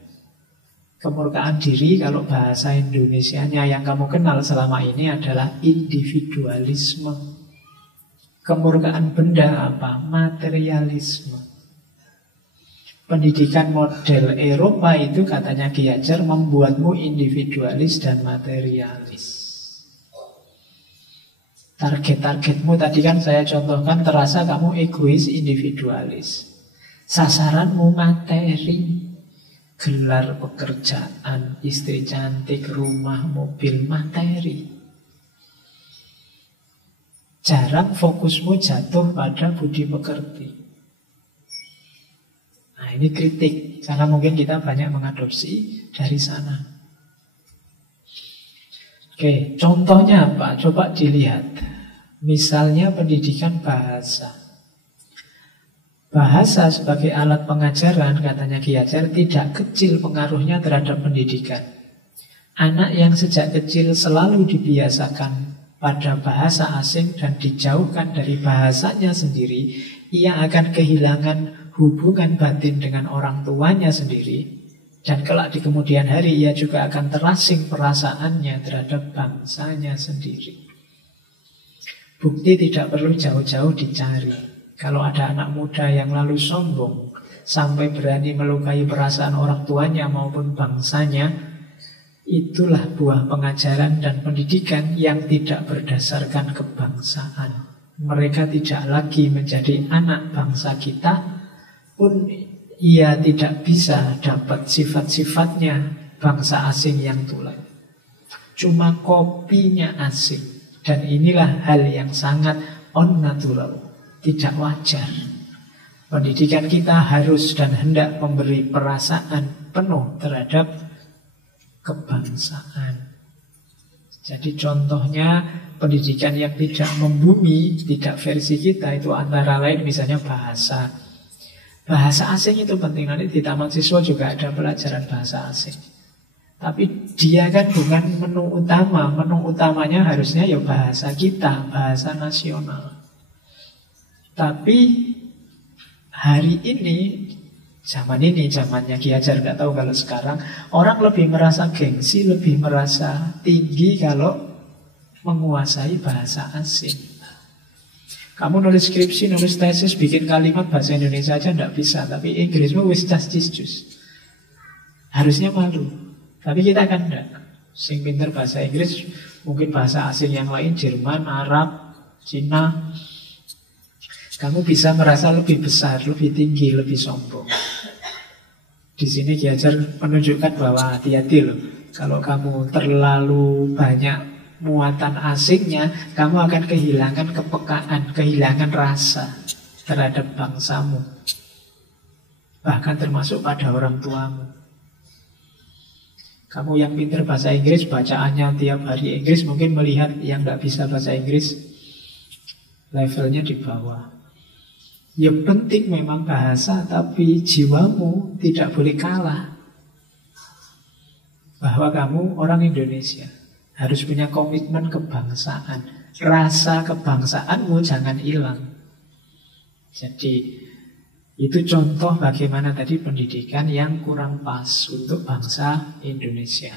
Kemurkaan diri kalau bahasa Indonesianya yang kamu kenal selama ini adalah individualisme. Kemurkaan benda apa? Materialisme. Pendidikan model Eropa itu katanya Ki Hajar membuatmu individualis dan materialis. Target-targetmu tadi kan saya contohkan terasa kamu egois, individualis. Sasaranmu materi, gelar pekerjaan, istri cantik, rumah, mobil, materi. Jarang fokusmu jatuh pada budi pekerti. Nah ini kritik, karena mungkin kita banyak mengadopsi dari sana. Oke, contohnya apa? Coba dilihat. Misalnya pendidikan bahasa. Bahasa sebagai alat pengajaran, katanya Ki Hajar, tidak kecil pengaruhnya terhadap pendidikan. Anak yang sejak kecil selalu dibiasakan pada bahasa asing dan dijauhkan dari bahasanya sendiri, ia akan kehilangan hubungan batin dengan orang tuanya sendiri. Dan kelak di kemudian hari ia juga akan terasing perasaannya terhadap bangsanya sendiri. Bukti tidak perlu jauh-jauh dicari. Kalau ada anak muda yang lalu sombong sampai berani melukai perasaan orang tuanya maupun bangsanya, itulah buah pengajaran dan pendidikan yang tidak berdasarkan kebangsaan. Mereka tidak lagi menjadi anak bangsa kita, pun ia tidak bisa dapat sifat-sifatnya bangsa asing yang tulen. Cuma kopinya asing. Dan inilah hal yang sangat unnatural, tidak wajar. Pendidikan kita harus dan hendak memberi perasaan penuh terhadap kebangsaan. Jadi contohnya pendidikan yang tidak membumi, tidak versi kita, itu antara lain misalnya bahasa. Bahasa asing itu penting. Nanti di taman siswa juga ada pelajaran bahasa asing. Tapi dia kan bukan menu utama. Menu utamanya harusnya ya bahasa kita, bahasa nasional. Tapi hari ini, zamannya Ki Hajar, nggak tahu kalau sekarang, orang lebih merasa gengsi, lebih merasa tinggi kalau menguasai bahasa asing. Kamu nulis skripsi, nulis tesis, bikin kalimat bahasa Indonesia aja nggak bisa, tapi Inggrismu wis cas-cis. Harusnya malu. Tapi kita kan enggak. Sing pinter bahasa Inggris, mungkin bahasa asing yang lain, Jerman, Arab, Cina. Kamu bisa merasa lebih besar, lebih tinggi, lebih sombong. Di sini Ki Hajar menunjukkan bahwa hati-hati loh. Kalau kamu terlalu banyak muatan asingnya, kamu akan kehilangan kepekaan, kehilangan rasa terhadap bangsamu. Bahkan termasuk pada orang tuamu. Kamu yang pintar bahasa Inggris, bacaannya tiap hari Inggris, mungkin melihat yang nggak bisa bahasa Inggris levelnya di bawah. Ya penting memang bahasa, tapi jiwamu tidak boleh kalah. Bahwa kamu orang Indonesia harus punya komitmen kebangsaan. Rasa kebangsaanmu jangan hilang. Jadi itu contoh bagaimana tadi pendidikan yang kurang pas untuk bangsa Indonesia.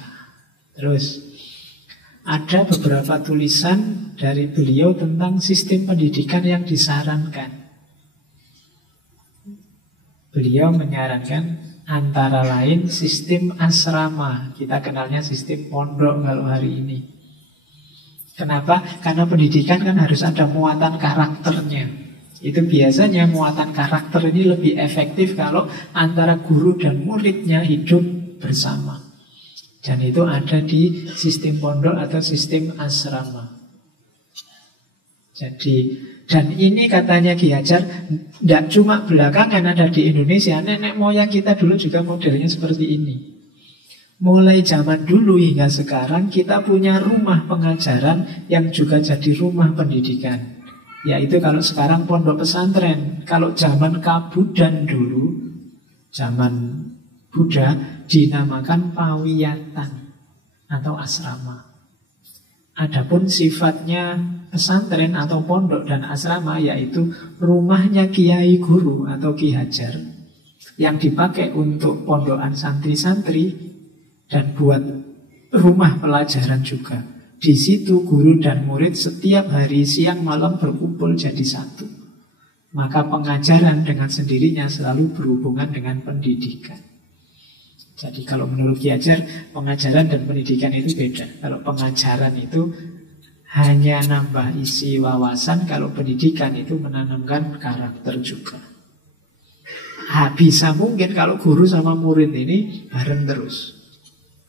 Terus ada beberapa tulisan dari beliau tentang sistem pendidikan yang disarankan. Beliau menyarankan antara lain sistem asrama. Kita kenalnya sistem pondok kalau hari ini. Kenapa? Karena pendidikan kan harus ada muatan karakternya. Itu biasanya muatan karakter ini lebih efektif kalau antara guru dan muridnya hidup bersama. Dan itu ada di sistem pondok atau sistem asrama. Jadi, dan ini katanya Ki Hajar, tidak cuma belakangan ada di Indonesia. Nenek moyang kita dulu juga modelnya seperti ini. Mulai zaman dulu hingga sekarang kita punya rumah pengajaran yang juga jadi rumah pendidikan. Yaitu kalau sekarang pondok pesantren. Kalau zaman Kabudan dulu, zaman Buddha, dinamakan pawiyatan atau asrama. Adapun sifatnya pesantren atau pondok dan asrama yaitu rumahnya kiai guru atau ki hajar yang dipakai untuk pondokan santri-santri dan buat rumah pelajaran juga. Di situ guru dan murid setiap hari siang malam berkumpul jadi satu. Maka pengajaran dengan sendirinya selalu berhubungan dengan pendidikan. Jadi kalau menurut Ki Hajar, pengajaran dan pendidikan itu beda. Kalau pengajaran itu hanya nambah isi wawasan, kalau pendidikan itu menanamkan karakter juga. Bisa mungkin kalau guru sama murid ini bareng terus.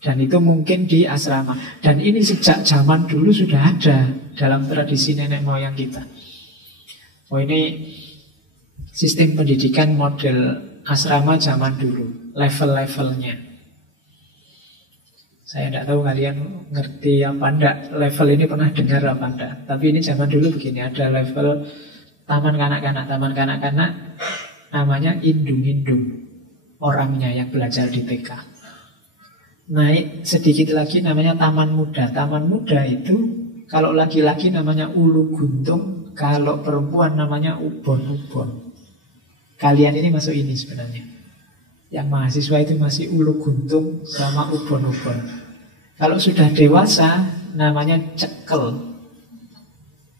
Dan itu mungkin di asrama. Dan ini sejak zaman dulu sudah ada dalam tradisi nenek moyang kita. Oh, ini sistem pendidikan model asrama zaman dulu, level-levelnya. Saya tidak tahu kalian ngerti apa enggak, level ini pernah dengar apa enggak. Tapi ini zaman dulu begini, ada level taman kanak-kanak. Taman kanak-kanak namanya indung-indung, orangnya yang belajar di TK. Naik sedikit lagi namanya taman muda. Taman muda itu kalau laki-laki namanya ulu guntung, kalau perempuan namanya ubon-ubon. Kalian ini masuk ini sebenarnya. Yang mahasiswa itu masih ulu guntung sama ubon-ubon. Kalau sudah dewasa namanya cekel.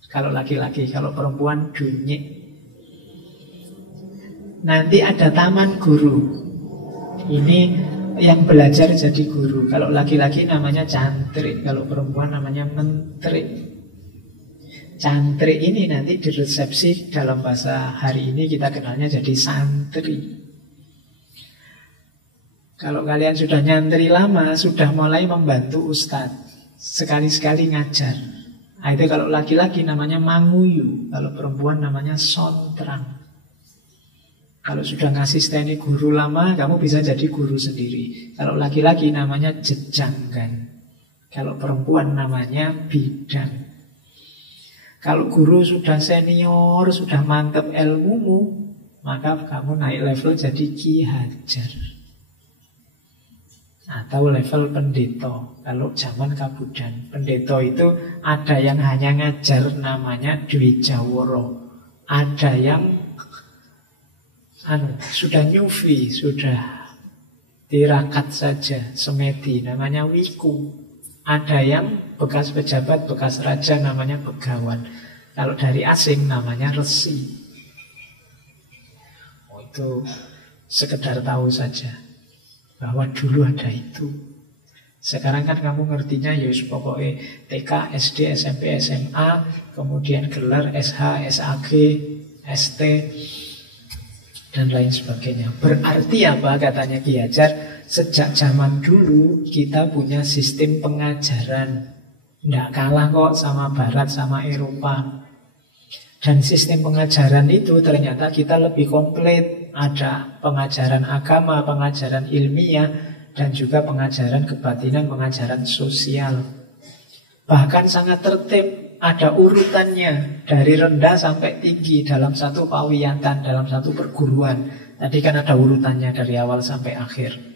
Kalau laki-laki, kalau perempuan dunyik. Nanti ada taman guru. Ini yang belajar jadi guru. Kalau laki-laki namanya cantrik, kalau perempuan namanya mentrik. Cantrik ini nanti diresepsi dalam bahasa hari ini kita kenalnya jadi santri. Kalau kalian sudah nyantri lama, sudah mulai membantu ustadz, sekali-sekali ngajar. Nah, itu kalau laki-laki namanya manguyu, kalau perempuan namanya sontrang. Kalau sudah ngasisteni guru lama, kamu bisa jadi guru sendiri. Kalau laki-laki namanya jejanggan, kalau perempuan namanya bidang. Kalau guru sudah senior, sudah mantap ilmumu, maka kamu naik level jadi ki hajar atau level pendeta. Kalau zaman Kabudan, pendeta itu ada yang hanya ngajar namanya Dwijawara, ada yang sudah nyufi, sudah tirakat saja, semedi, namanya wiku. Ada yang bekas pejabat, bekas raja, namanya begawan. Kalau dari asing namanya resi. Oh, itu sekedar tahu saja bahwa dulu ada itu. Sekarang kan kamu ngertinya ya pokoknya TK, SD, SMP, SMA, kemudian gelar SH, SAG, ST, dan lain sebagainya. Berarti apa katanya Ki Hajar? Sejak zaman dulu kita punya sistem pengajaran. Tidak kalah kok sama Barat, sama Eropa. Dan sistem pengajaran itu ternyata kita lebih komplit. Ada pengajaran agama, pengajaran ilmiah, dan juga pengajaran kebatinan, pengajaran sosial. Bahkan sangat tertib, ada urutannya dari rendah sampai tinggi dalam satu pawiyatan, dalam satu perguruan. Tadi kan ada urutannya dari awal sampai akhir.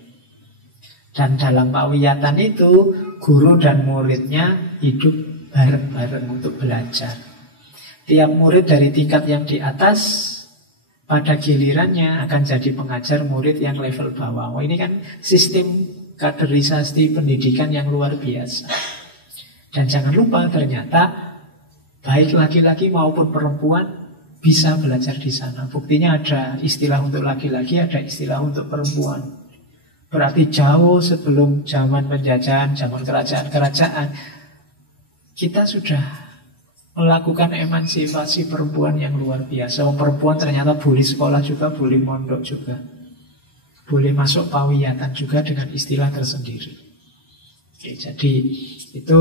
Dan dalam pawiyatan itu guru dan muridnya hidup bareng-bareng untuk belajar. Tiap murid dari tingkat yang di atas pada gilirannya akan jadi pengajar murid yang level bawah. Oh, ini kan sistem kaderisasi pendidikan yang luar biasa. Dan jangan lupa ternyata baik laki-laki maupun perempuan bisa belajar di sana. Buktinya ada istilah untuk laki-laki, ada istilah untuk perempuan. Berarti jauh sebelum zaman penjajahan, zaman kerajaan-kerajaan, kita sudah melakukan emansipasi perempuan yang luar biasa. Perempuan ternyata boleh sekolah juga, boleh mondok juga, boleh masuk pawiyatan juga dengan istilah tersendiri. Oke, jadi itu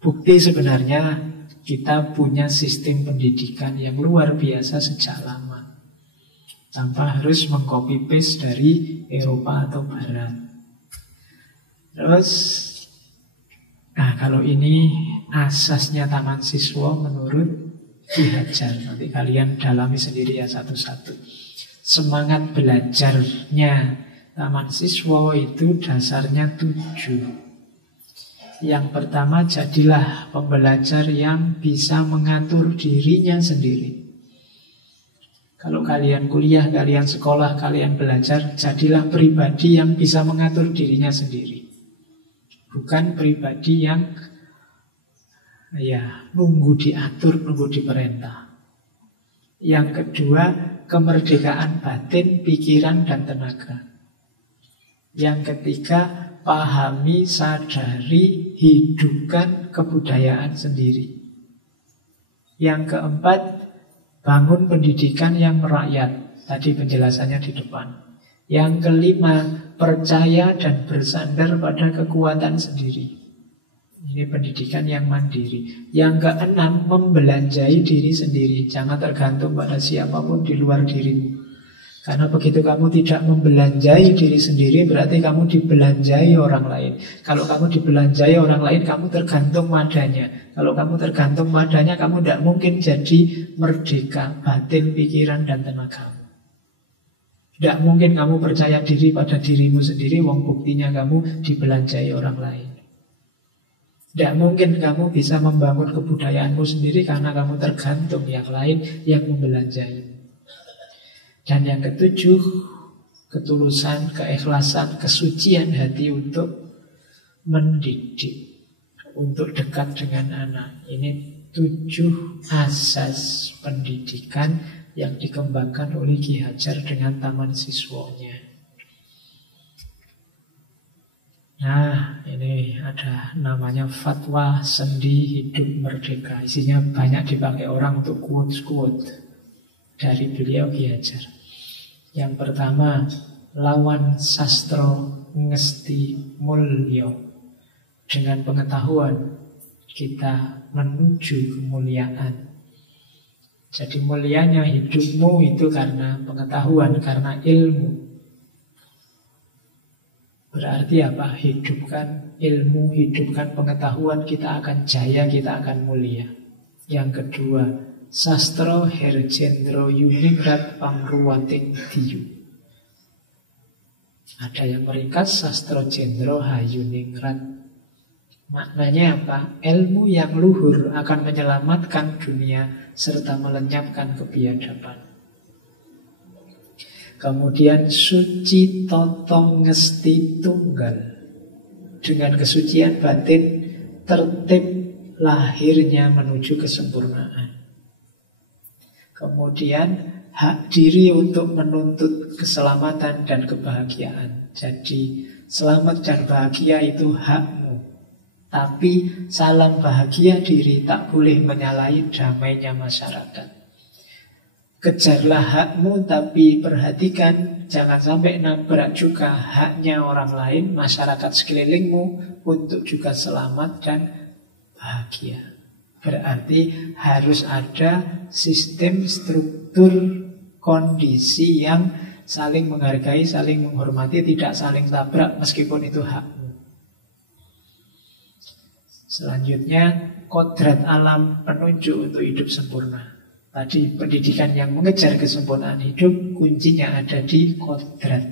bukti sebenarnya kita punya sistem pendidikan yang luar biasa sejak lama, tanpa harus mengcopy paste dari Eropa atau Barat. Terus, nah kalau ini asasnya taman siswa menurut Ki Hajar. Nanti kalian dalami sendiri ya satu-satu. Semangat belajarnya taman siswa itu dasarnya 7. Yang pertama, jadilah pembelajar yang bisa mengatur dirinya sendiri. Kalau kalian kuliah, kalian sekolah, kalian belajar, jadilah pribadi yang bisa mengatur dirinya sendiri. Bukan pribadi yang nunggu diatur, nunggu diperintah. Yang kedua, kemerdekaan batin, pikiran, dan tenaga. Yang ketiga, pahami, sadari, hidupkan kebudayaan sendiri. Yang keempat, bangun pendidikan yang merakyat. Tadi penjelasannya di depan. Yang kelima, percaya dan bersandar pada kekuatan sendiri. Ini pendidikan yang mandiri. Yang keenam, membelanjai diri sendiri. Jangan tergantung pada siapapun di luar dirimu. Karena begitu kamu tidak membelanjai diri sendiri, berarti kamu dibelanjai orang lain. Kalau kamu dibelanjai orang lain, kamu tergantung padanya. Kalau kamu tergantung padanya, kamu tidak mungkin jadi merdeka batin, pikiran, dan tenaga. Tidak mungkin kamu percaya diri pada dirimu sendiri, wong buktinya kamu dibelanjai orang lain. Tidak mungkin kamu bisa membangun kebudayaanmu sendiri karena kamu tergantung yang lain yang membelanjai. Dan yang ketujuh, ketulusan, keikhlasan, kesucian hati untuk mendidik, untuk dekat dengan anak. Ini 7 asas pendidikan yang dikembangkan oleh Ki Hajar dengan taman siswanya. Nah, ini ada namanya Fatwa Sendi Hidup Merdeka. Isinya banyak dipakai orang untuk quotes-quotes dari beliau Ki Hajar. Yang pertama, lawan sastro ngesti mulyo. Dengan pengetahuan kita menuju kemuliaan. Jadi mulianya hidupmu itu karena pengetahuan, karena ilmu. Berarti apa? Hidupkan ilmu, hidupkan pengetahuan, kita akan jaya, kita akan mulia. Yang kedua, sastro herjendro yuningrat pangruwating diyu. Ada yang meringkas sastro jendro hayuningrat. Maknanya apa? Ilmu yang luhur akan menyelamatkan dunia serta melenyapkan kebiadaban. Kemudian suci totong ngesti tunggal. Dengan kesucian batin tertib lahirnya menuju kesempurnaan. Kemudian hak diri untuk menuntut keselamatan dan kebahagiaan. Jadi selamat dan bahagia itu hakmu. Tapi salam bahagia diri tak boleh menyalahi damainya masyarakat. Kejarlah hakmu, tapi perhatikan jangan sampai nabrak juga haknya orang lain, masyarakat sekelilingmu, untuk juga selamat dan bahagia. Berarti harus ada sistem struktur kondisi yang saling menghargai, saling menghormati, tidak saling tabrak meskipun itu hakmu. Selanjutnya, kodrat alam penunjuk untuk hidup sempurna. Tadi pendidikan yang mengejar kesempurnaan hidup, kuncinya ada di kodrat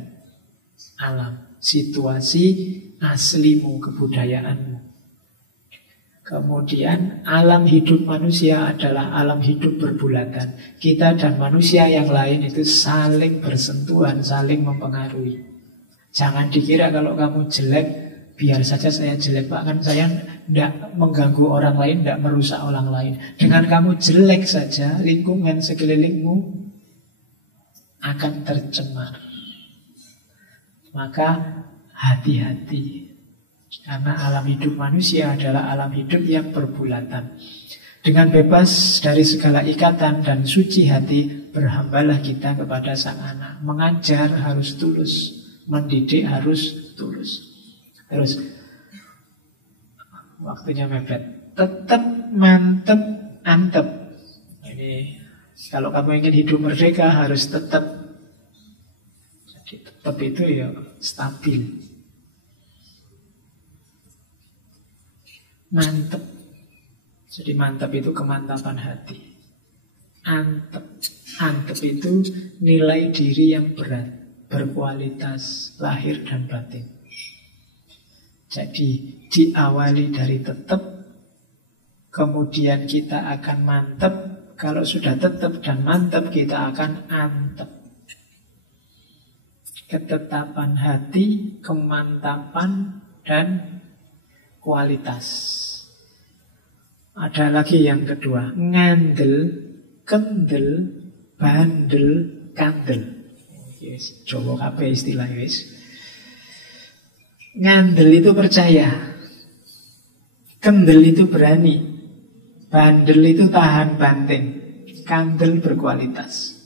alam, situasi aslimu, kebudayaanmu. Kemudian alam hidup manusia adalah alam hidup berbulatan. Kita dan manusia yang lain itu saling bersentuhan, saling mempengaruhi. Jangan dikira kalau kamu jelek, biar saja saya jelek, Pak, kan saya tidak mengganggu orang lain, tidak merusak orang lain. Dengan kamu jelek saja, lingkungan sekelilingmu akan tercemar. Maka hati-hati. Karena alam hidup manusia adalah alam hidup yang berbulatan. Dengan bebas dari segala ikatan dan suci hati, berhambalah kita kepada sang anak. Mengajar harus tulus, mendidik harus tulus. Terus waktunya mepet. Tetap mantep antep. Ini kalau kamu ingin hidup merdeka harus tetap. Jadi tetap itu ya stabil. Mantep. Jadi mantap itu kemantapan hati. antep. Antep itu nilai diri yang berat, berkualitas lahir dan batin. Jadi diawali dari tetap, kemudian kita akan mantep. Kalau sudah tetap dan mantep, kita akan antep. Ketetapan hati, kemantapan, dan kualitas. Ada lagi yang kedua, ngandel, kendel, bandel, kandel. Yes, Jawa kabeh istilah wis. Ngandel itu percaya, kendel itu berani, bandel itu tahan banting, kandel berkualitas.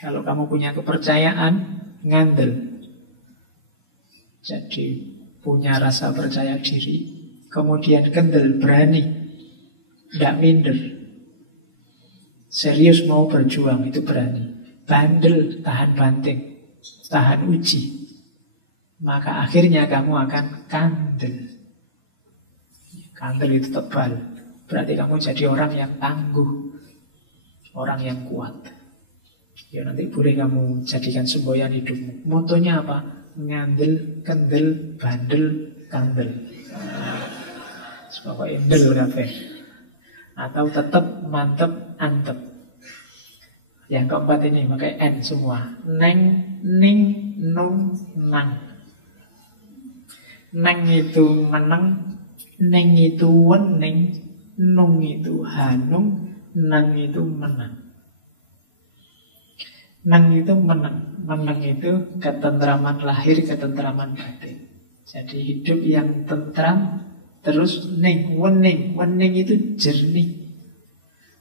Kalau kamu punya kepercayaan, ngandel, jadi punya rasa percaya diri. Kemudian kendel, berani, tidak minder, serius mau berjuang, itu berani. Bandel, tahan banting, tahan uji. Maka akhirnya kamu akan kandel. Kandel itu tebal. Berarti kamu jadi orang yang tangguh, orang yang kuat. Ya nanti boleh kamu jadikan semboyan hidupmu. Motonya apa? Ngandel, kendel, bandel, kandel. Pokoknya endel kabeh. Atau tetap, mantep, antep. Yang keempat ini pakai N semua. Neng, ning, nung, nang. Neng itu menang, neng itu wening, nung itu hanung, nang itu menang. Nang itu menang. Menang itu ketentraman lahir, ketentraman batin. Jadi hidup yang tentram. Terus ning, wening. Wening itu jernih.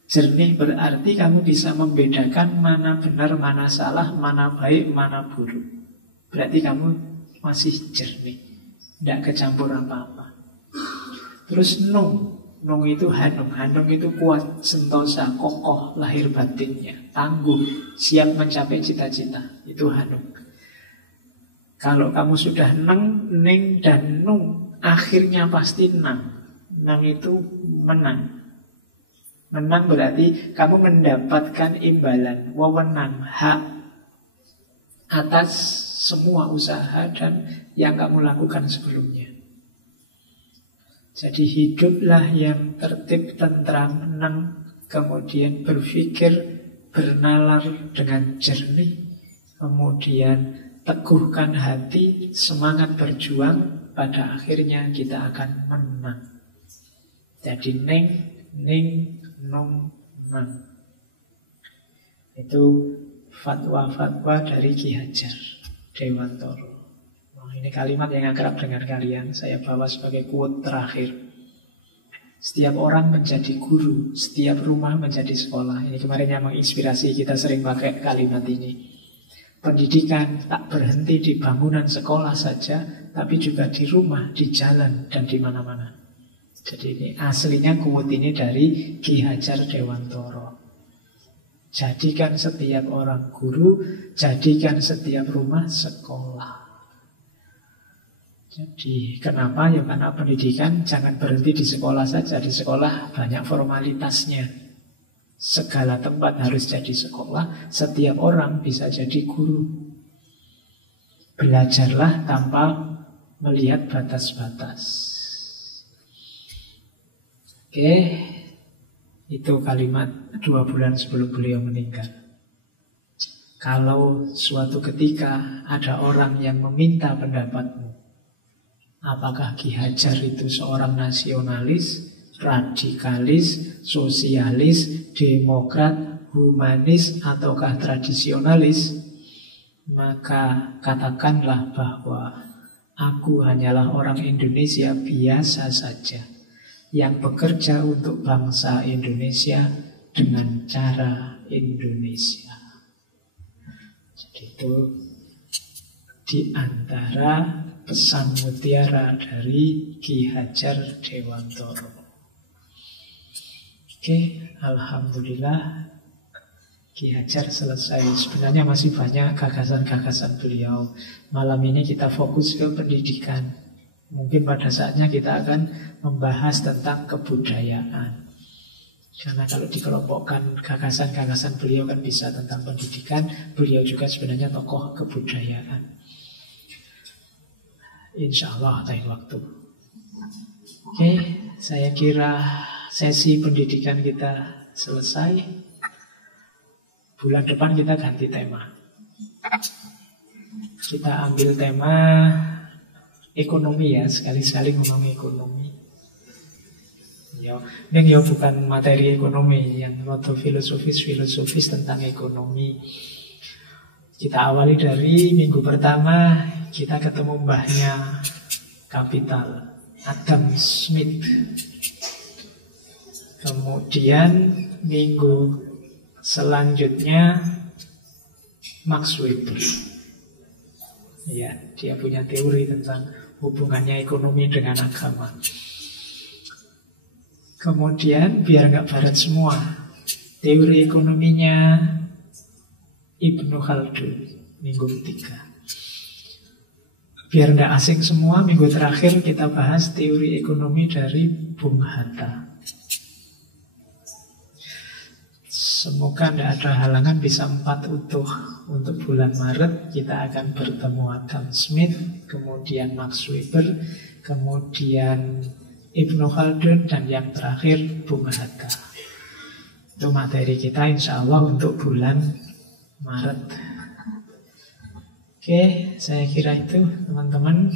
Jernih berarti kamu bisa membedakan mana benar, mana salah, mana baik, mana buruk. Berarti kamu masih jernih, tidak kecampur apa-apa. Terus nung. Nung itu hanung. Hanung itu kuat, sentosa, kokoh, lahir batinnya, tangguh, siap mencapai cita-cita. Itu hanung. Kalau kamu sudah neng, ning, dan nung, akhirnya pasti nang. Nang itu menang. Menang berarti kamu mendapatkan imbalan, wewenang, hak atas semua usaha dan yang kamu lakukan sebelumnya. Jadi hiduplah yang tertib, tentram, tenang, kemudian berpikir, bernalar dengan jernih, kemudian teguhkan hati, semangat berjuang, pada akhirnya kita akan menang. Jadi neng, ning, nung, nang. Itu fatwa-fatwa dari Ki Hajar Dewantoro. Ini kalimat yang akrab dengan kalian. Saya bawa sebagai quote terakhir. Setiap orang menjadi guru, setiap rumah menjadi sekolah. Ini kemarin yang menginspirasi kita sering pakai kalimat ini. Pendidikan tak berhenti di bangunan sekolah saja, tapi juga di rumah, di jalan, dan di mana-mana. Jadi ini aslinya quote ini dari Ki Hajar Dewantoro. Jadikan setiap orang guru, jadikan setiap rumah sekolah. Jadi kenapa? Ya karena pendidikan jangan berhenti di sekolah saja. Di sekolah banyak formalitasnya. Segala tempat harus jadi sekolah. Setiap orang bisa jadi guru. Belajarlah tanpa melihat batas-batas. Oke, itu kalimat 2 bulan sebelum beliau meninggal. Kalau suatu ketika ada orang yang meminta pendapatmu, apakah Ki Hajar itu seorang nasionalis, radikalis, sosialis, demokrat, humanis, ataukah tradisionalis? Maka katakanlah bahwa aku hanyalah orang Indonesia biasa saja yang bekerja untuk bangsa Indonesia dengan cara Indonesia. Jadi itu di antara pesan mutiara dari Ki Hajar Dewantoro. Oke, alhamdulillah Ki Hajar selesai. Sebenarnya masih banyak gagasan-gagasan beliau. Malam ini kita fokus ke pendidikan. Mungkin pada saatnya kita akan membahas tentang kebudayaan. Karena kalau dikelompokkan gagasan-gagasan beliau kan bisa tentang pendidikan. Beliau juga sebenarnya tokoh kebudayaan. Insya Allah lain waktu. Oke, saya kira sesi pendidikan kita selesai. Bulan depan kita ganti tema. Kita ambil tema ekonomi ya, sekali-sekali ngomong ekonomi. Ini bukan materi ekonomi, yang rodo filosofis tentang ekonomi. Kita awali dari minggu pertama, kita ketemu mbahnya Kapital, Adam Smith. Kemudian minggu selanjutnya Max Weber. Ya, dia punya teori tentang hubungannya ekonomi dengan agama. Kemudian biar nggak barat semua, teori ekonominya Ibnu Khaldun minggu ketiga. Biar nggak asing semua, minggu terakhir kita bahas teori ekonomi dari Bung Hatta. Semoga tidak ada halangan, bisa 4 utuh untuk bulan Maret. Kita akan bertemu Adam Smith, kemudian Max Weber, kemudian Ibnu Khaldun, dan yang terakhir Bung Hatta. Itu materi kita insya Allah untuk bulan Maret. Oke, saya kira itu teman-teman.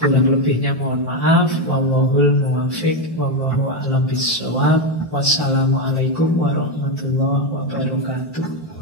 Kurang lebihnya mohon maaf. Wallahul muwaffiq, wallahu a'lam bishawab. Wassalamualaikum warahmatullahi wabarakatuh.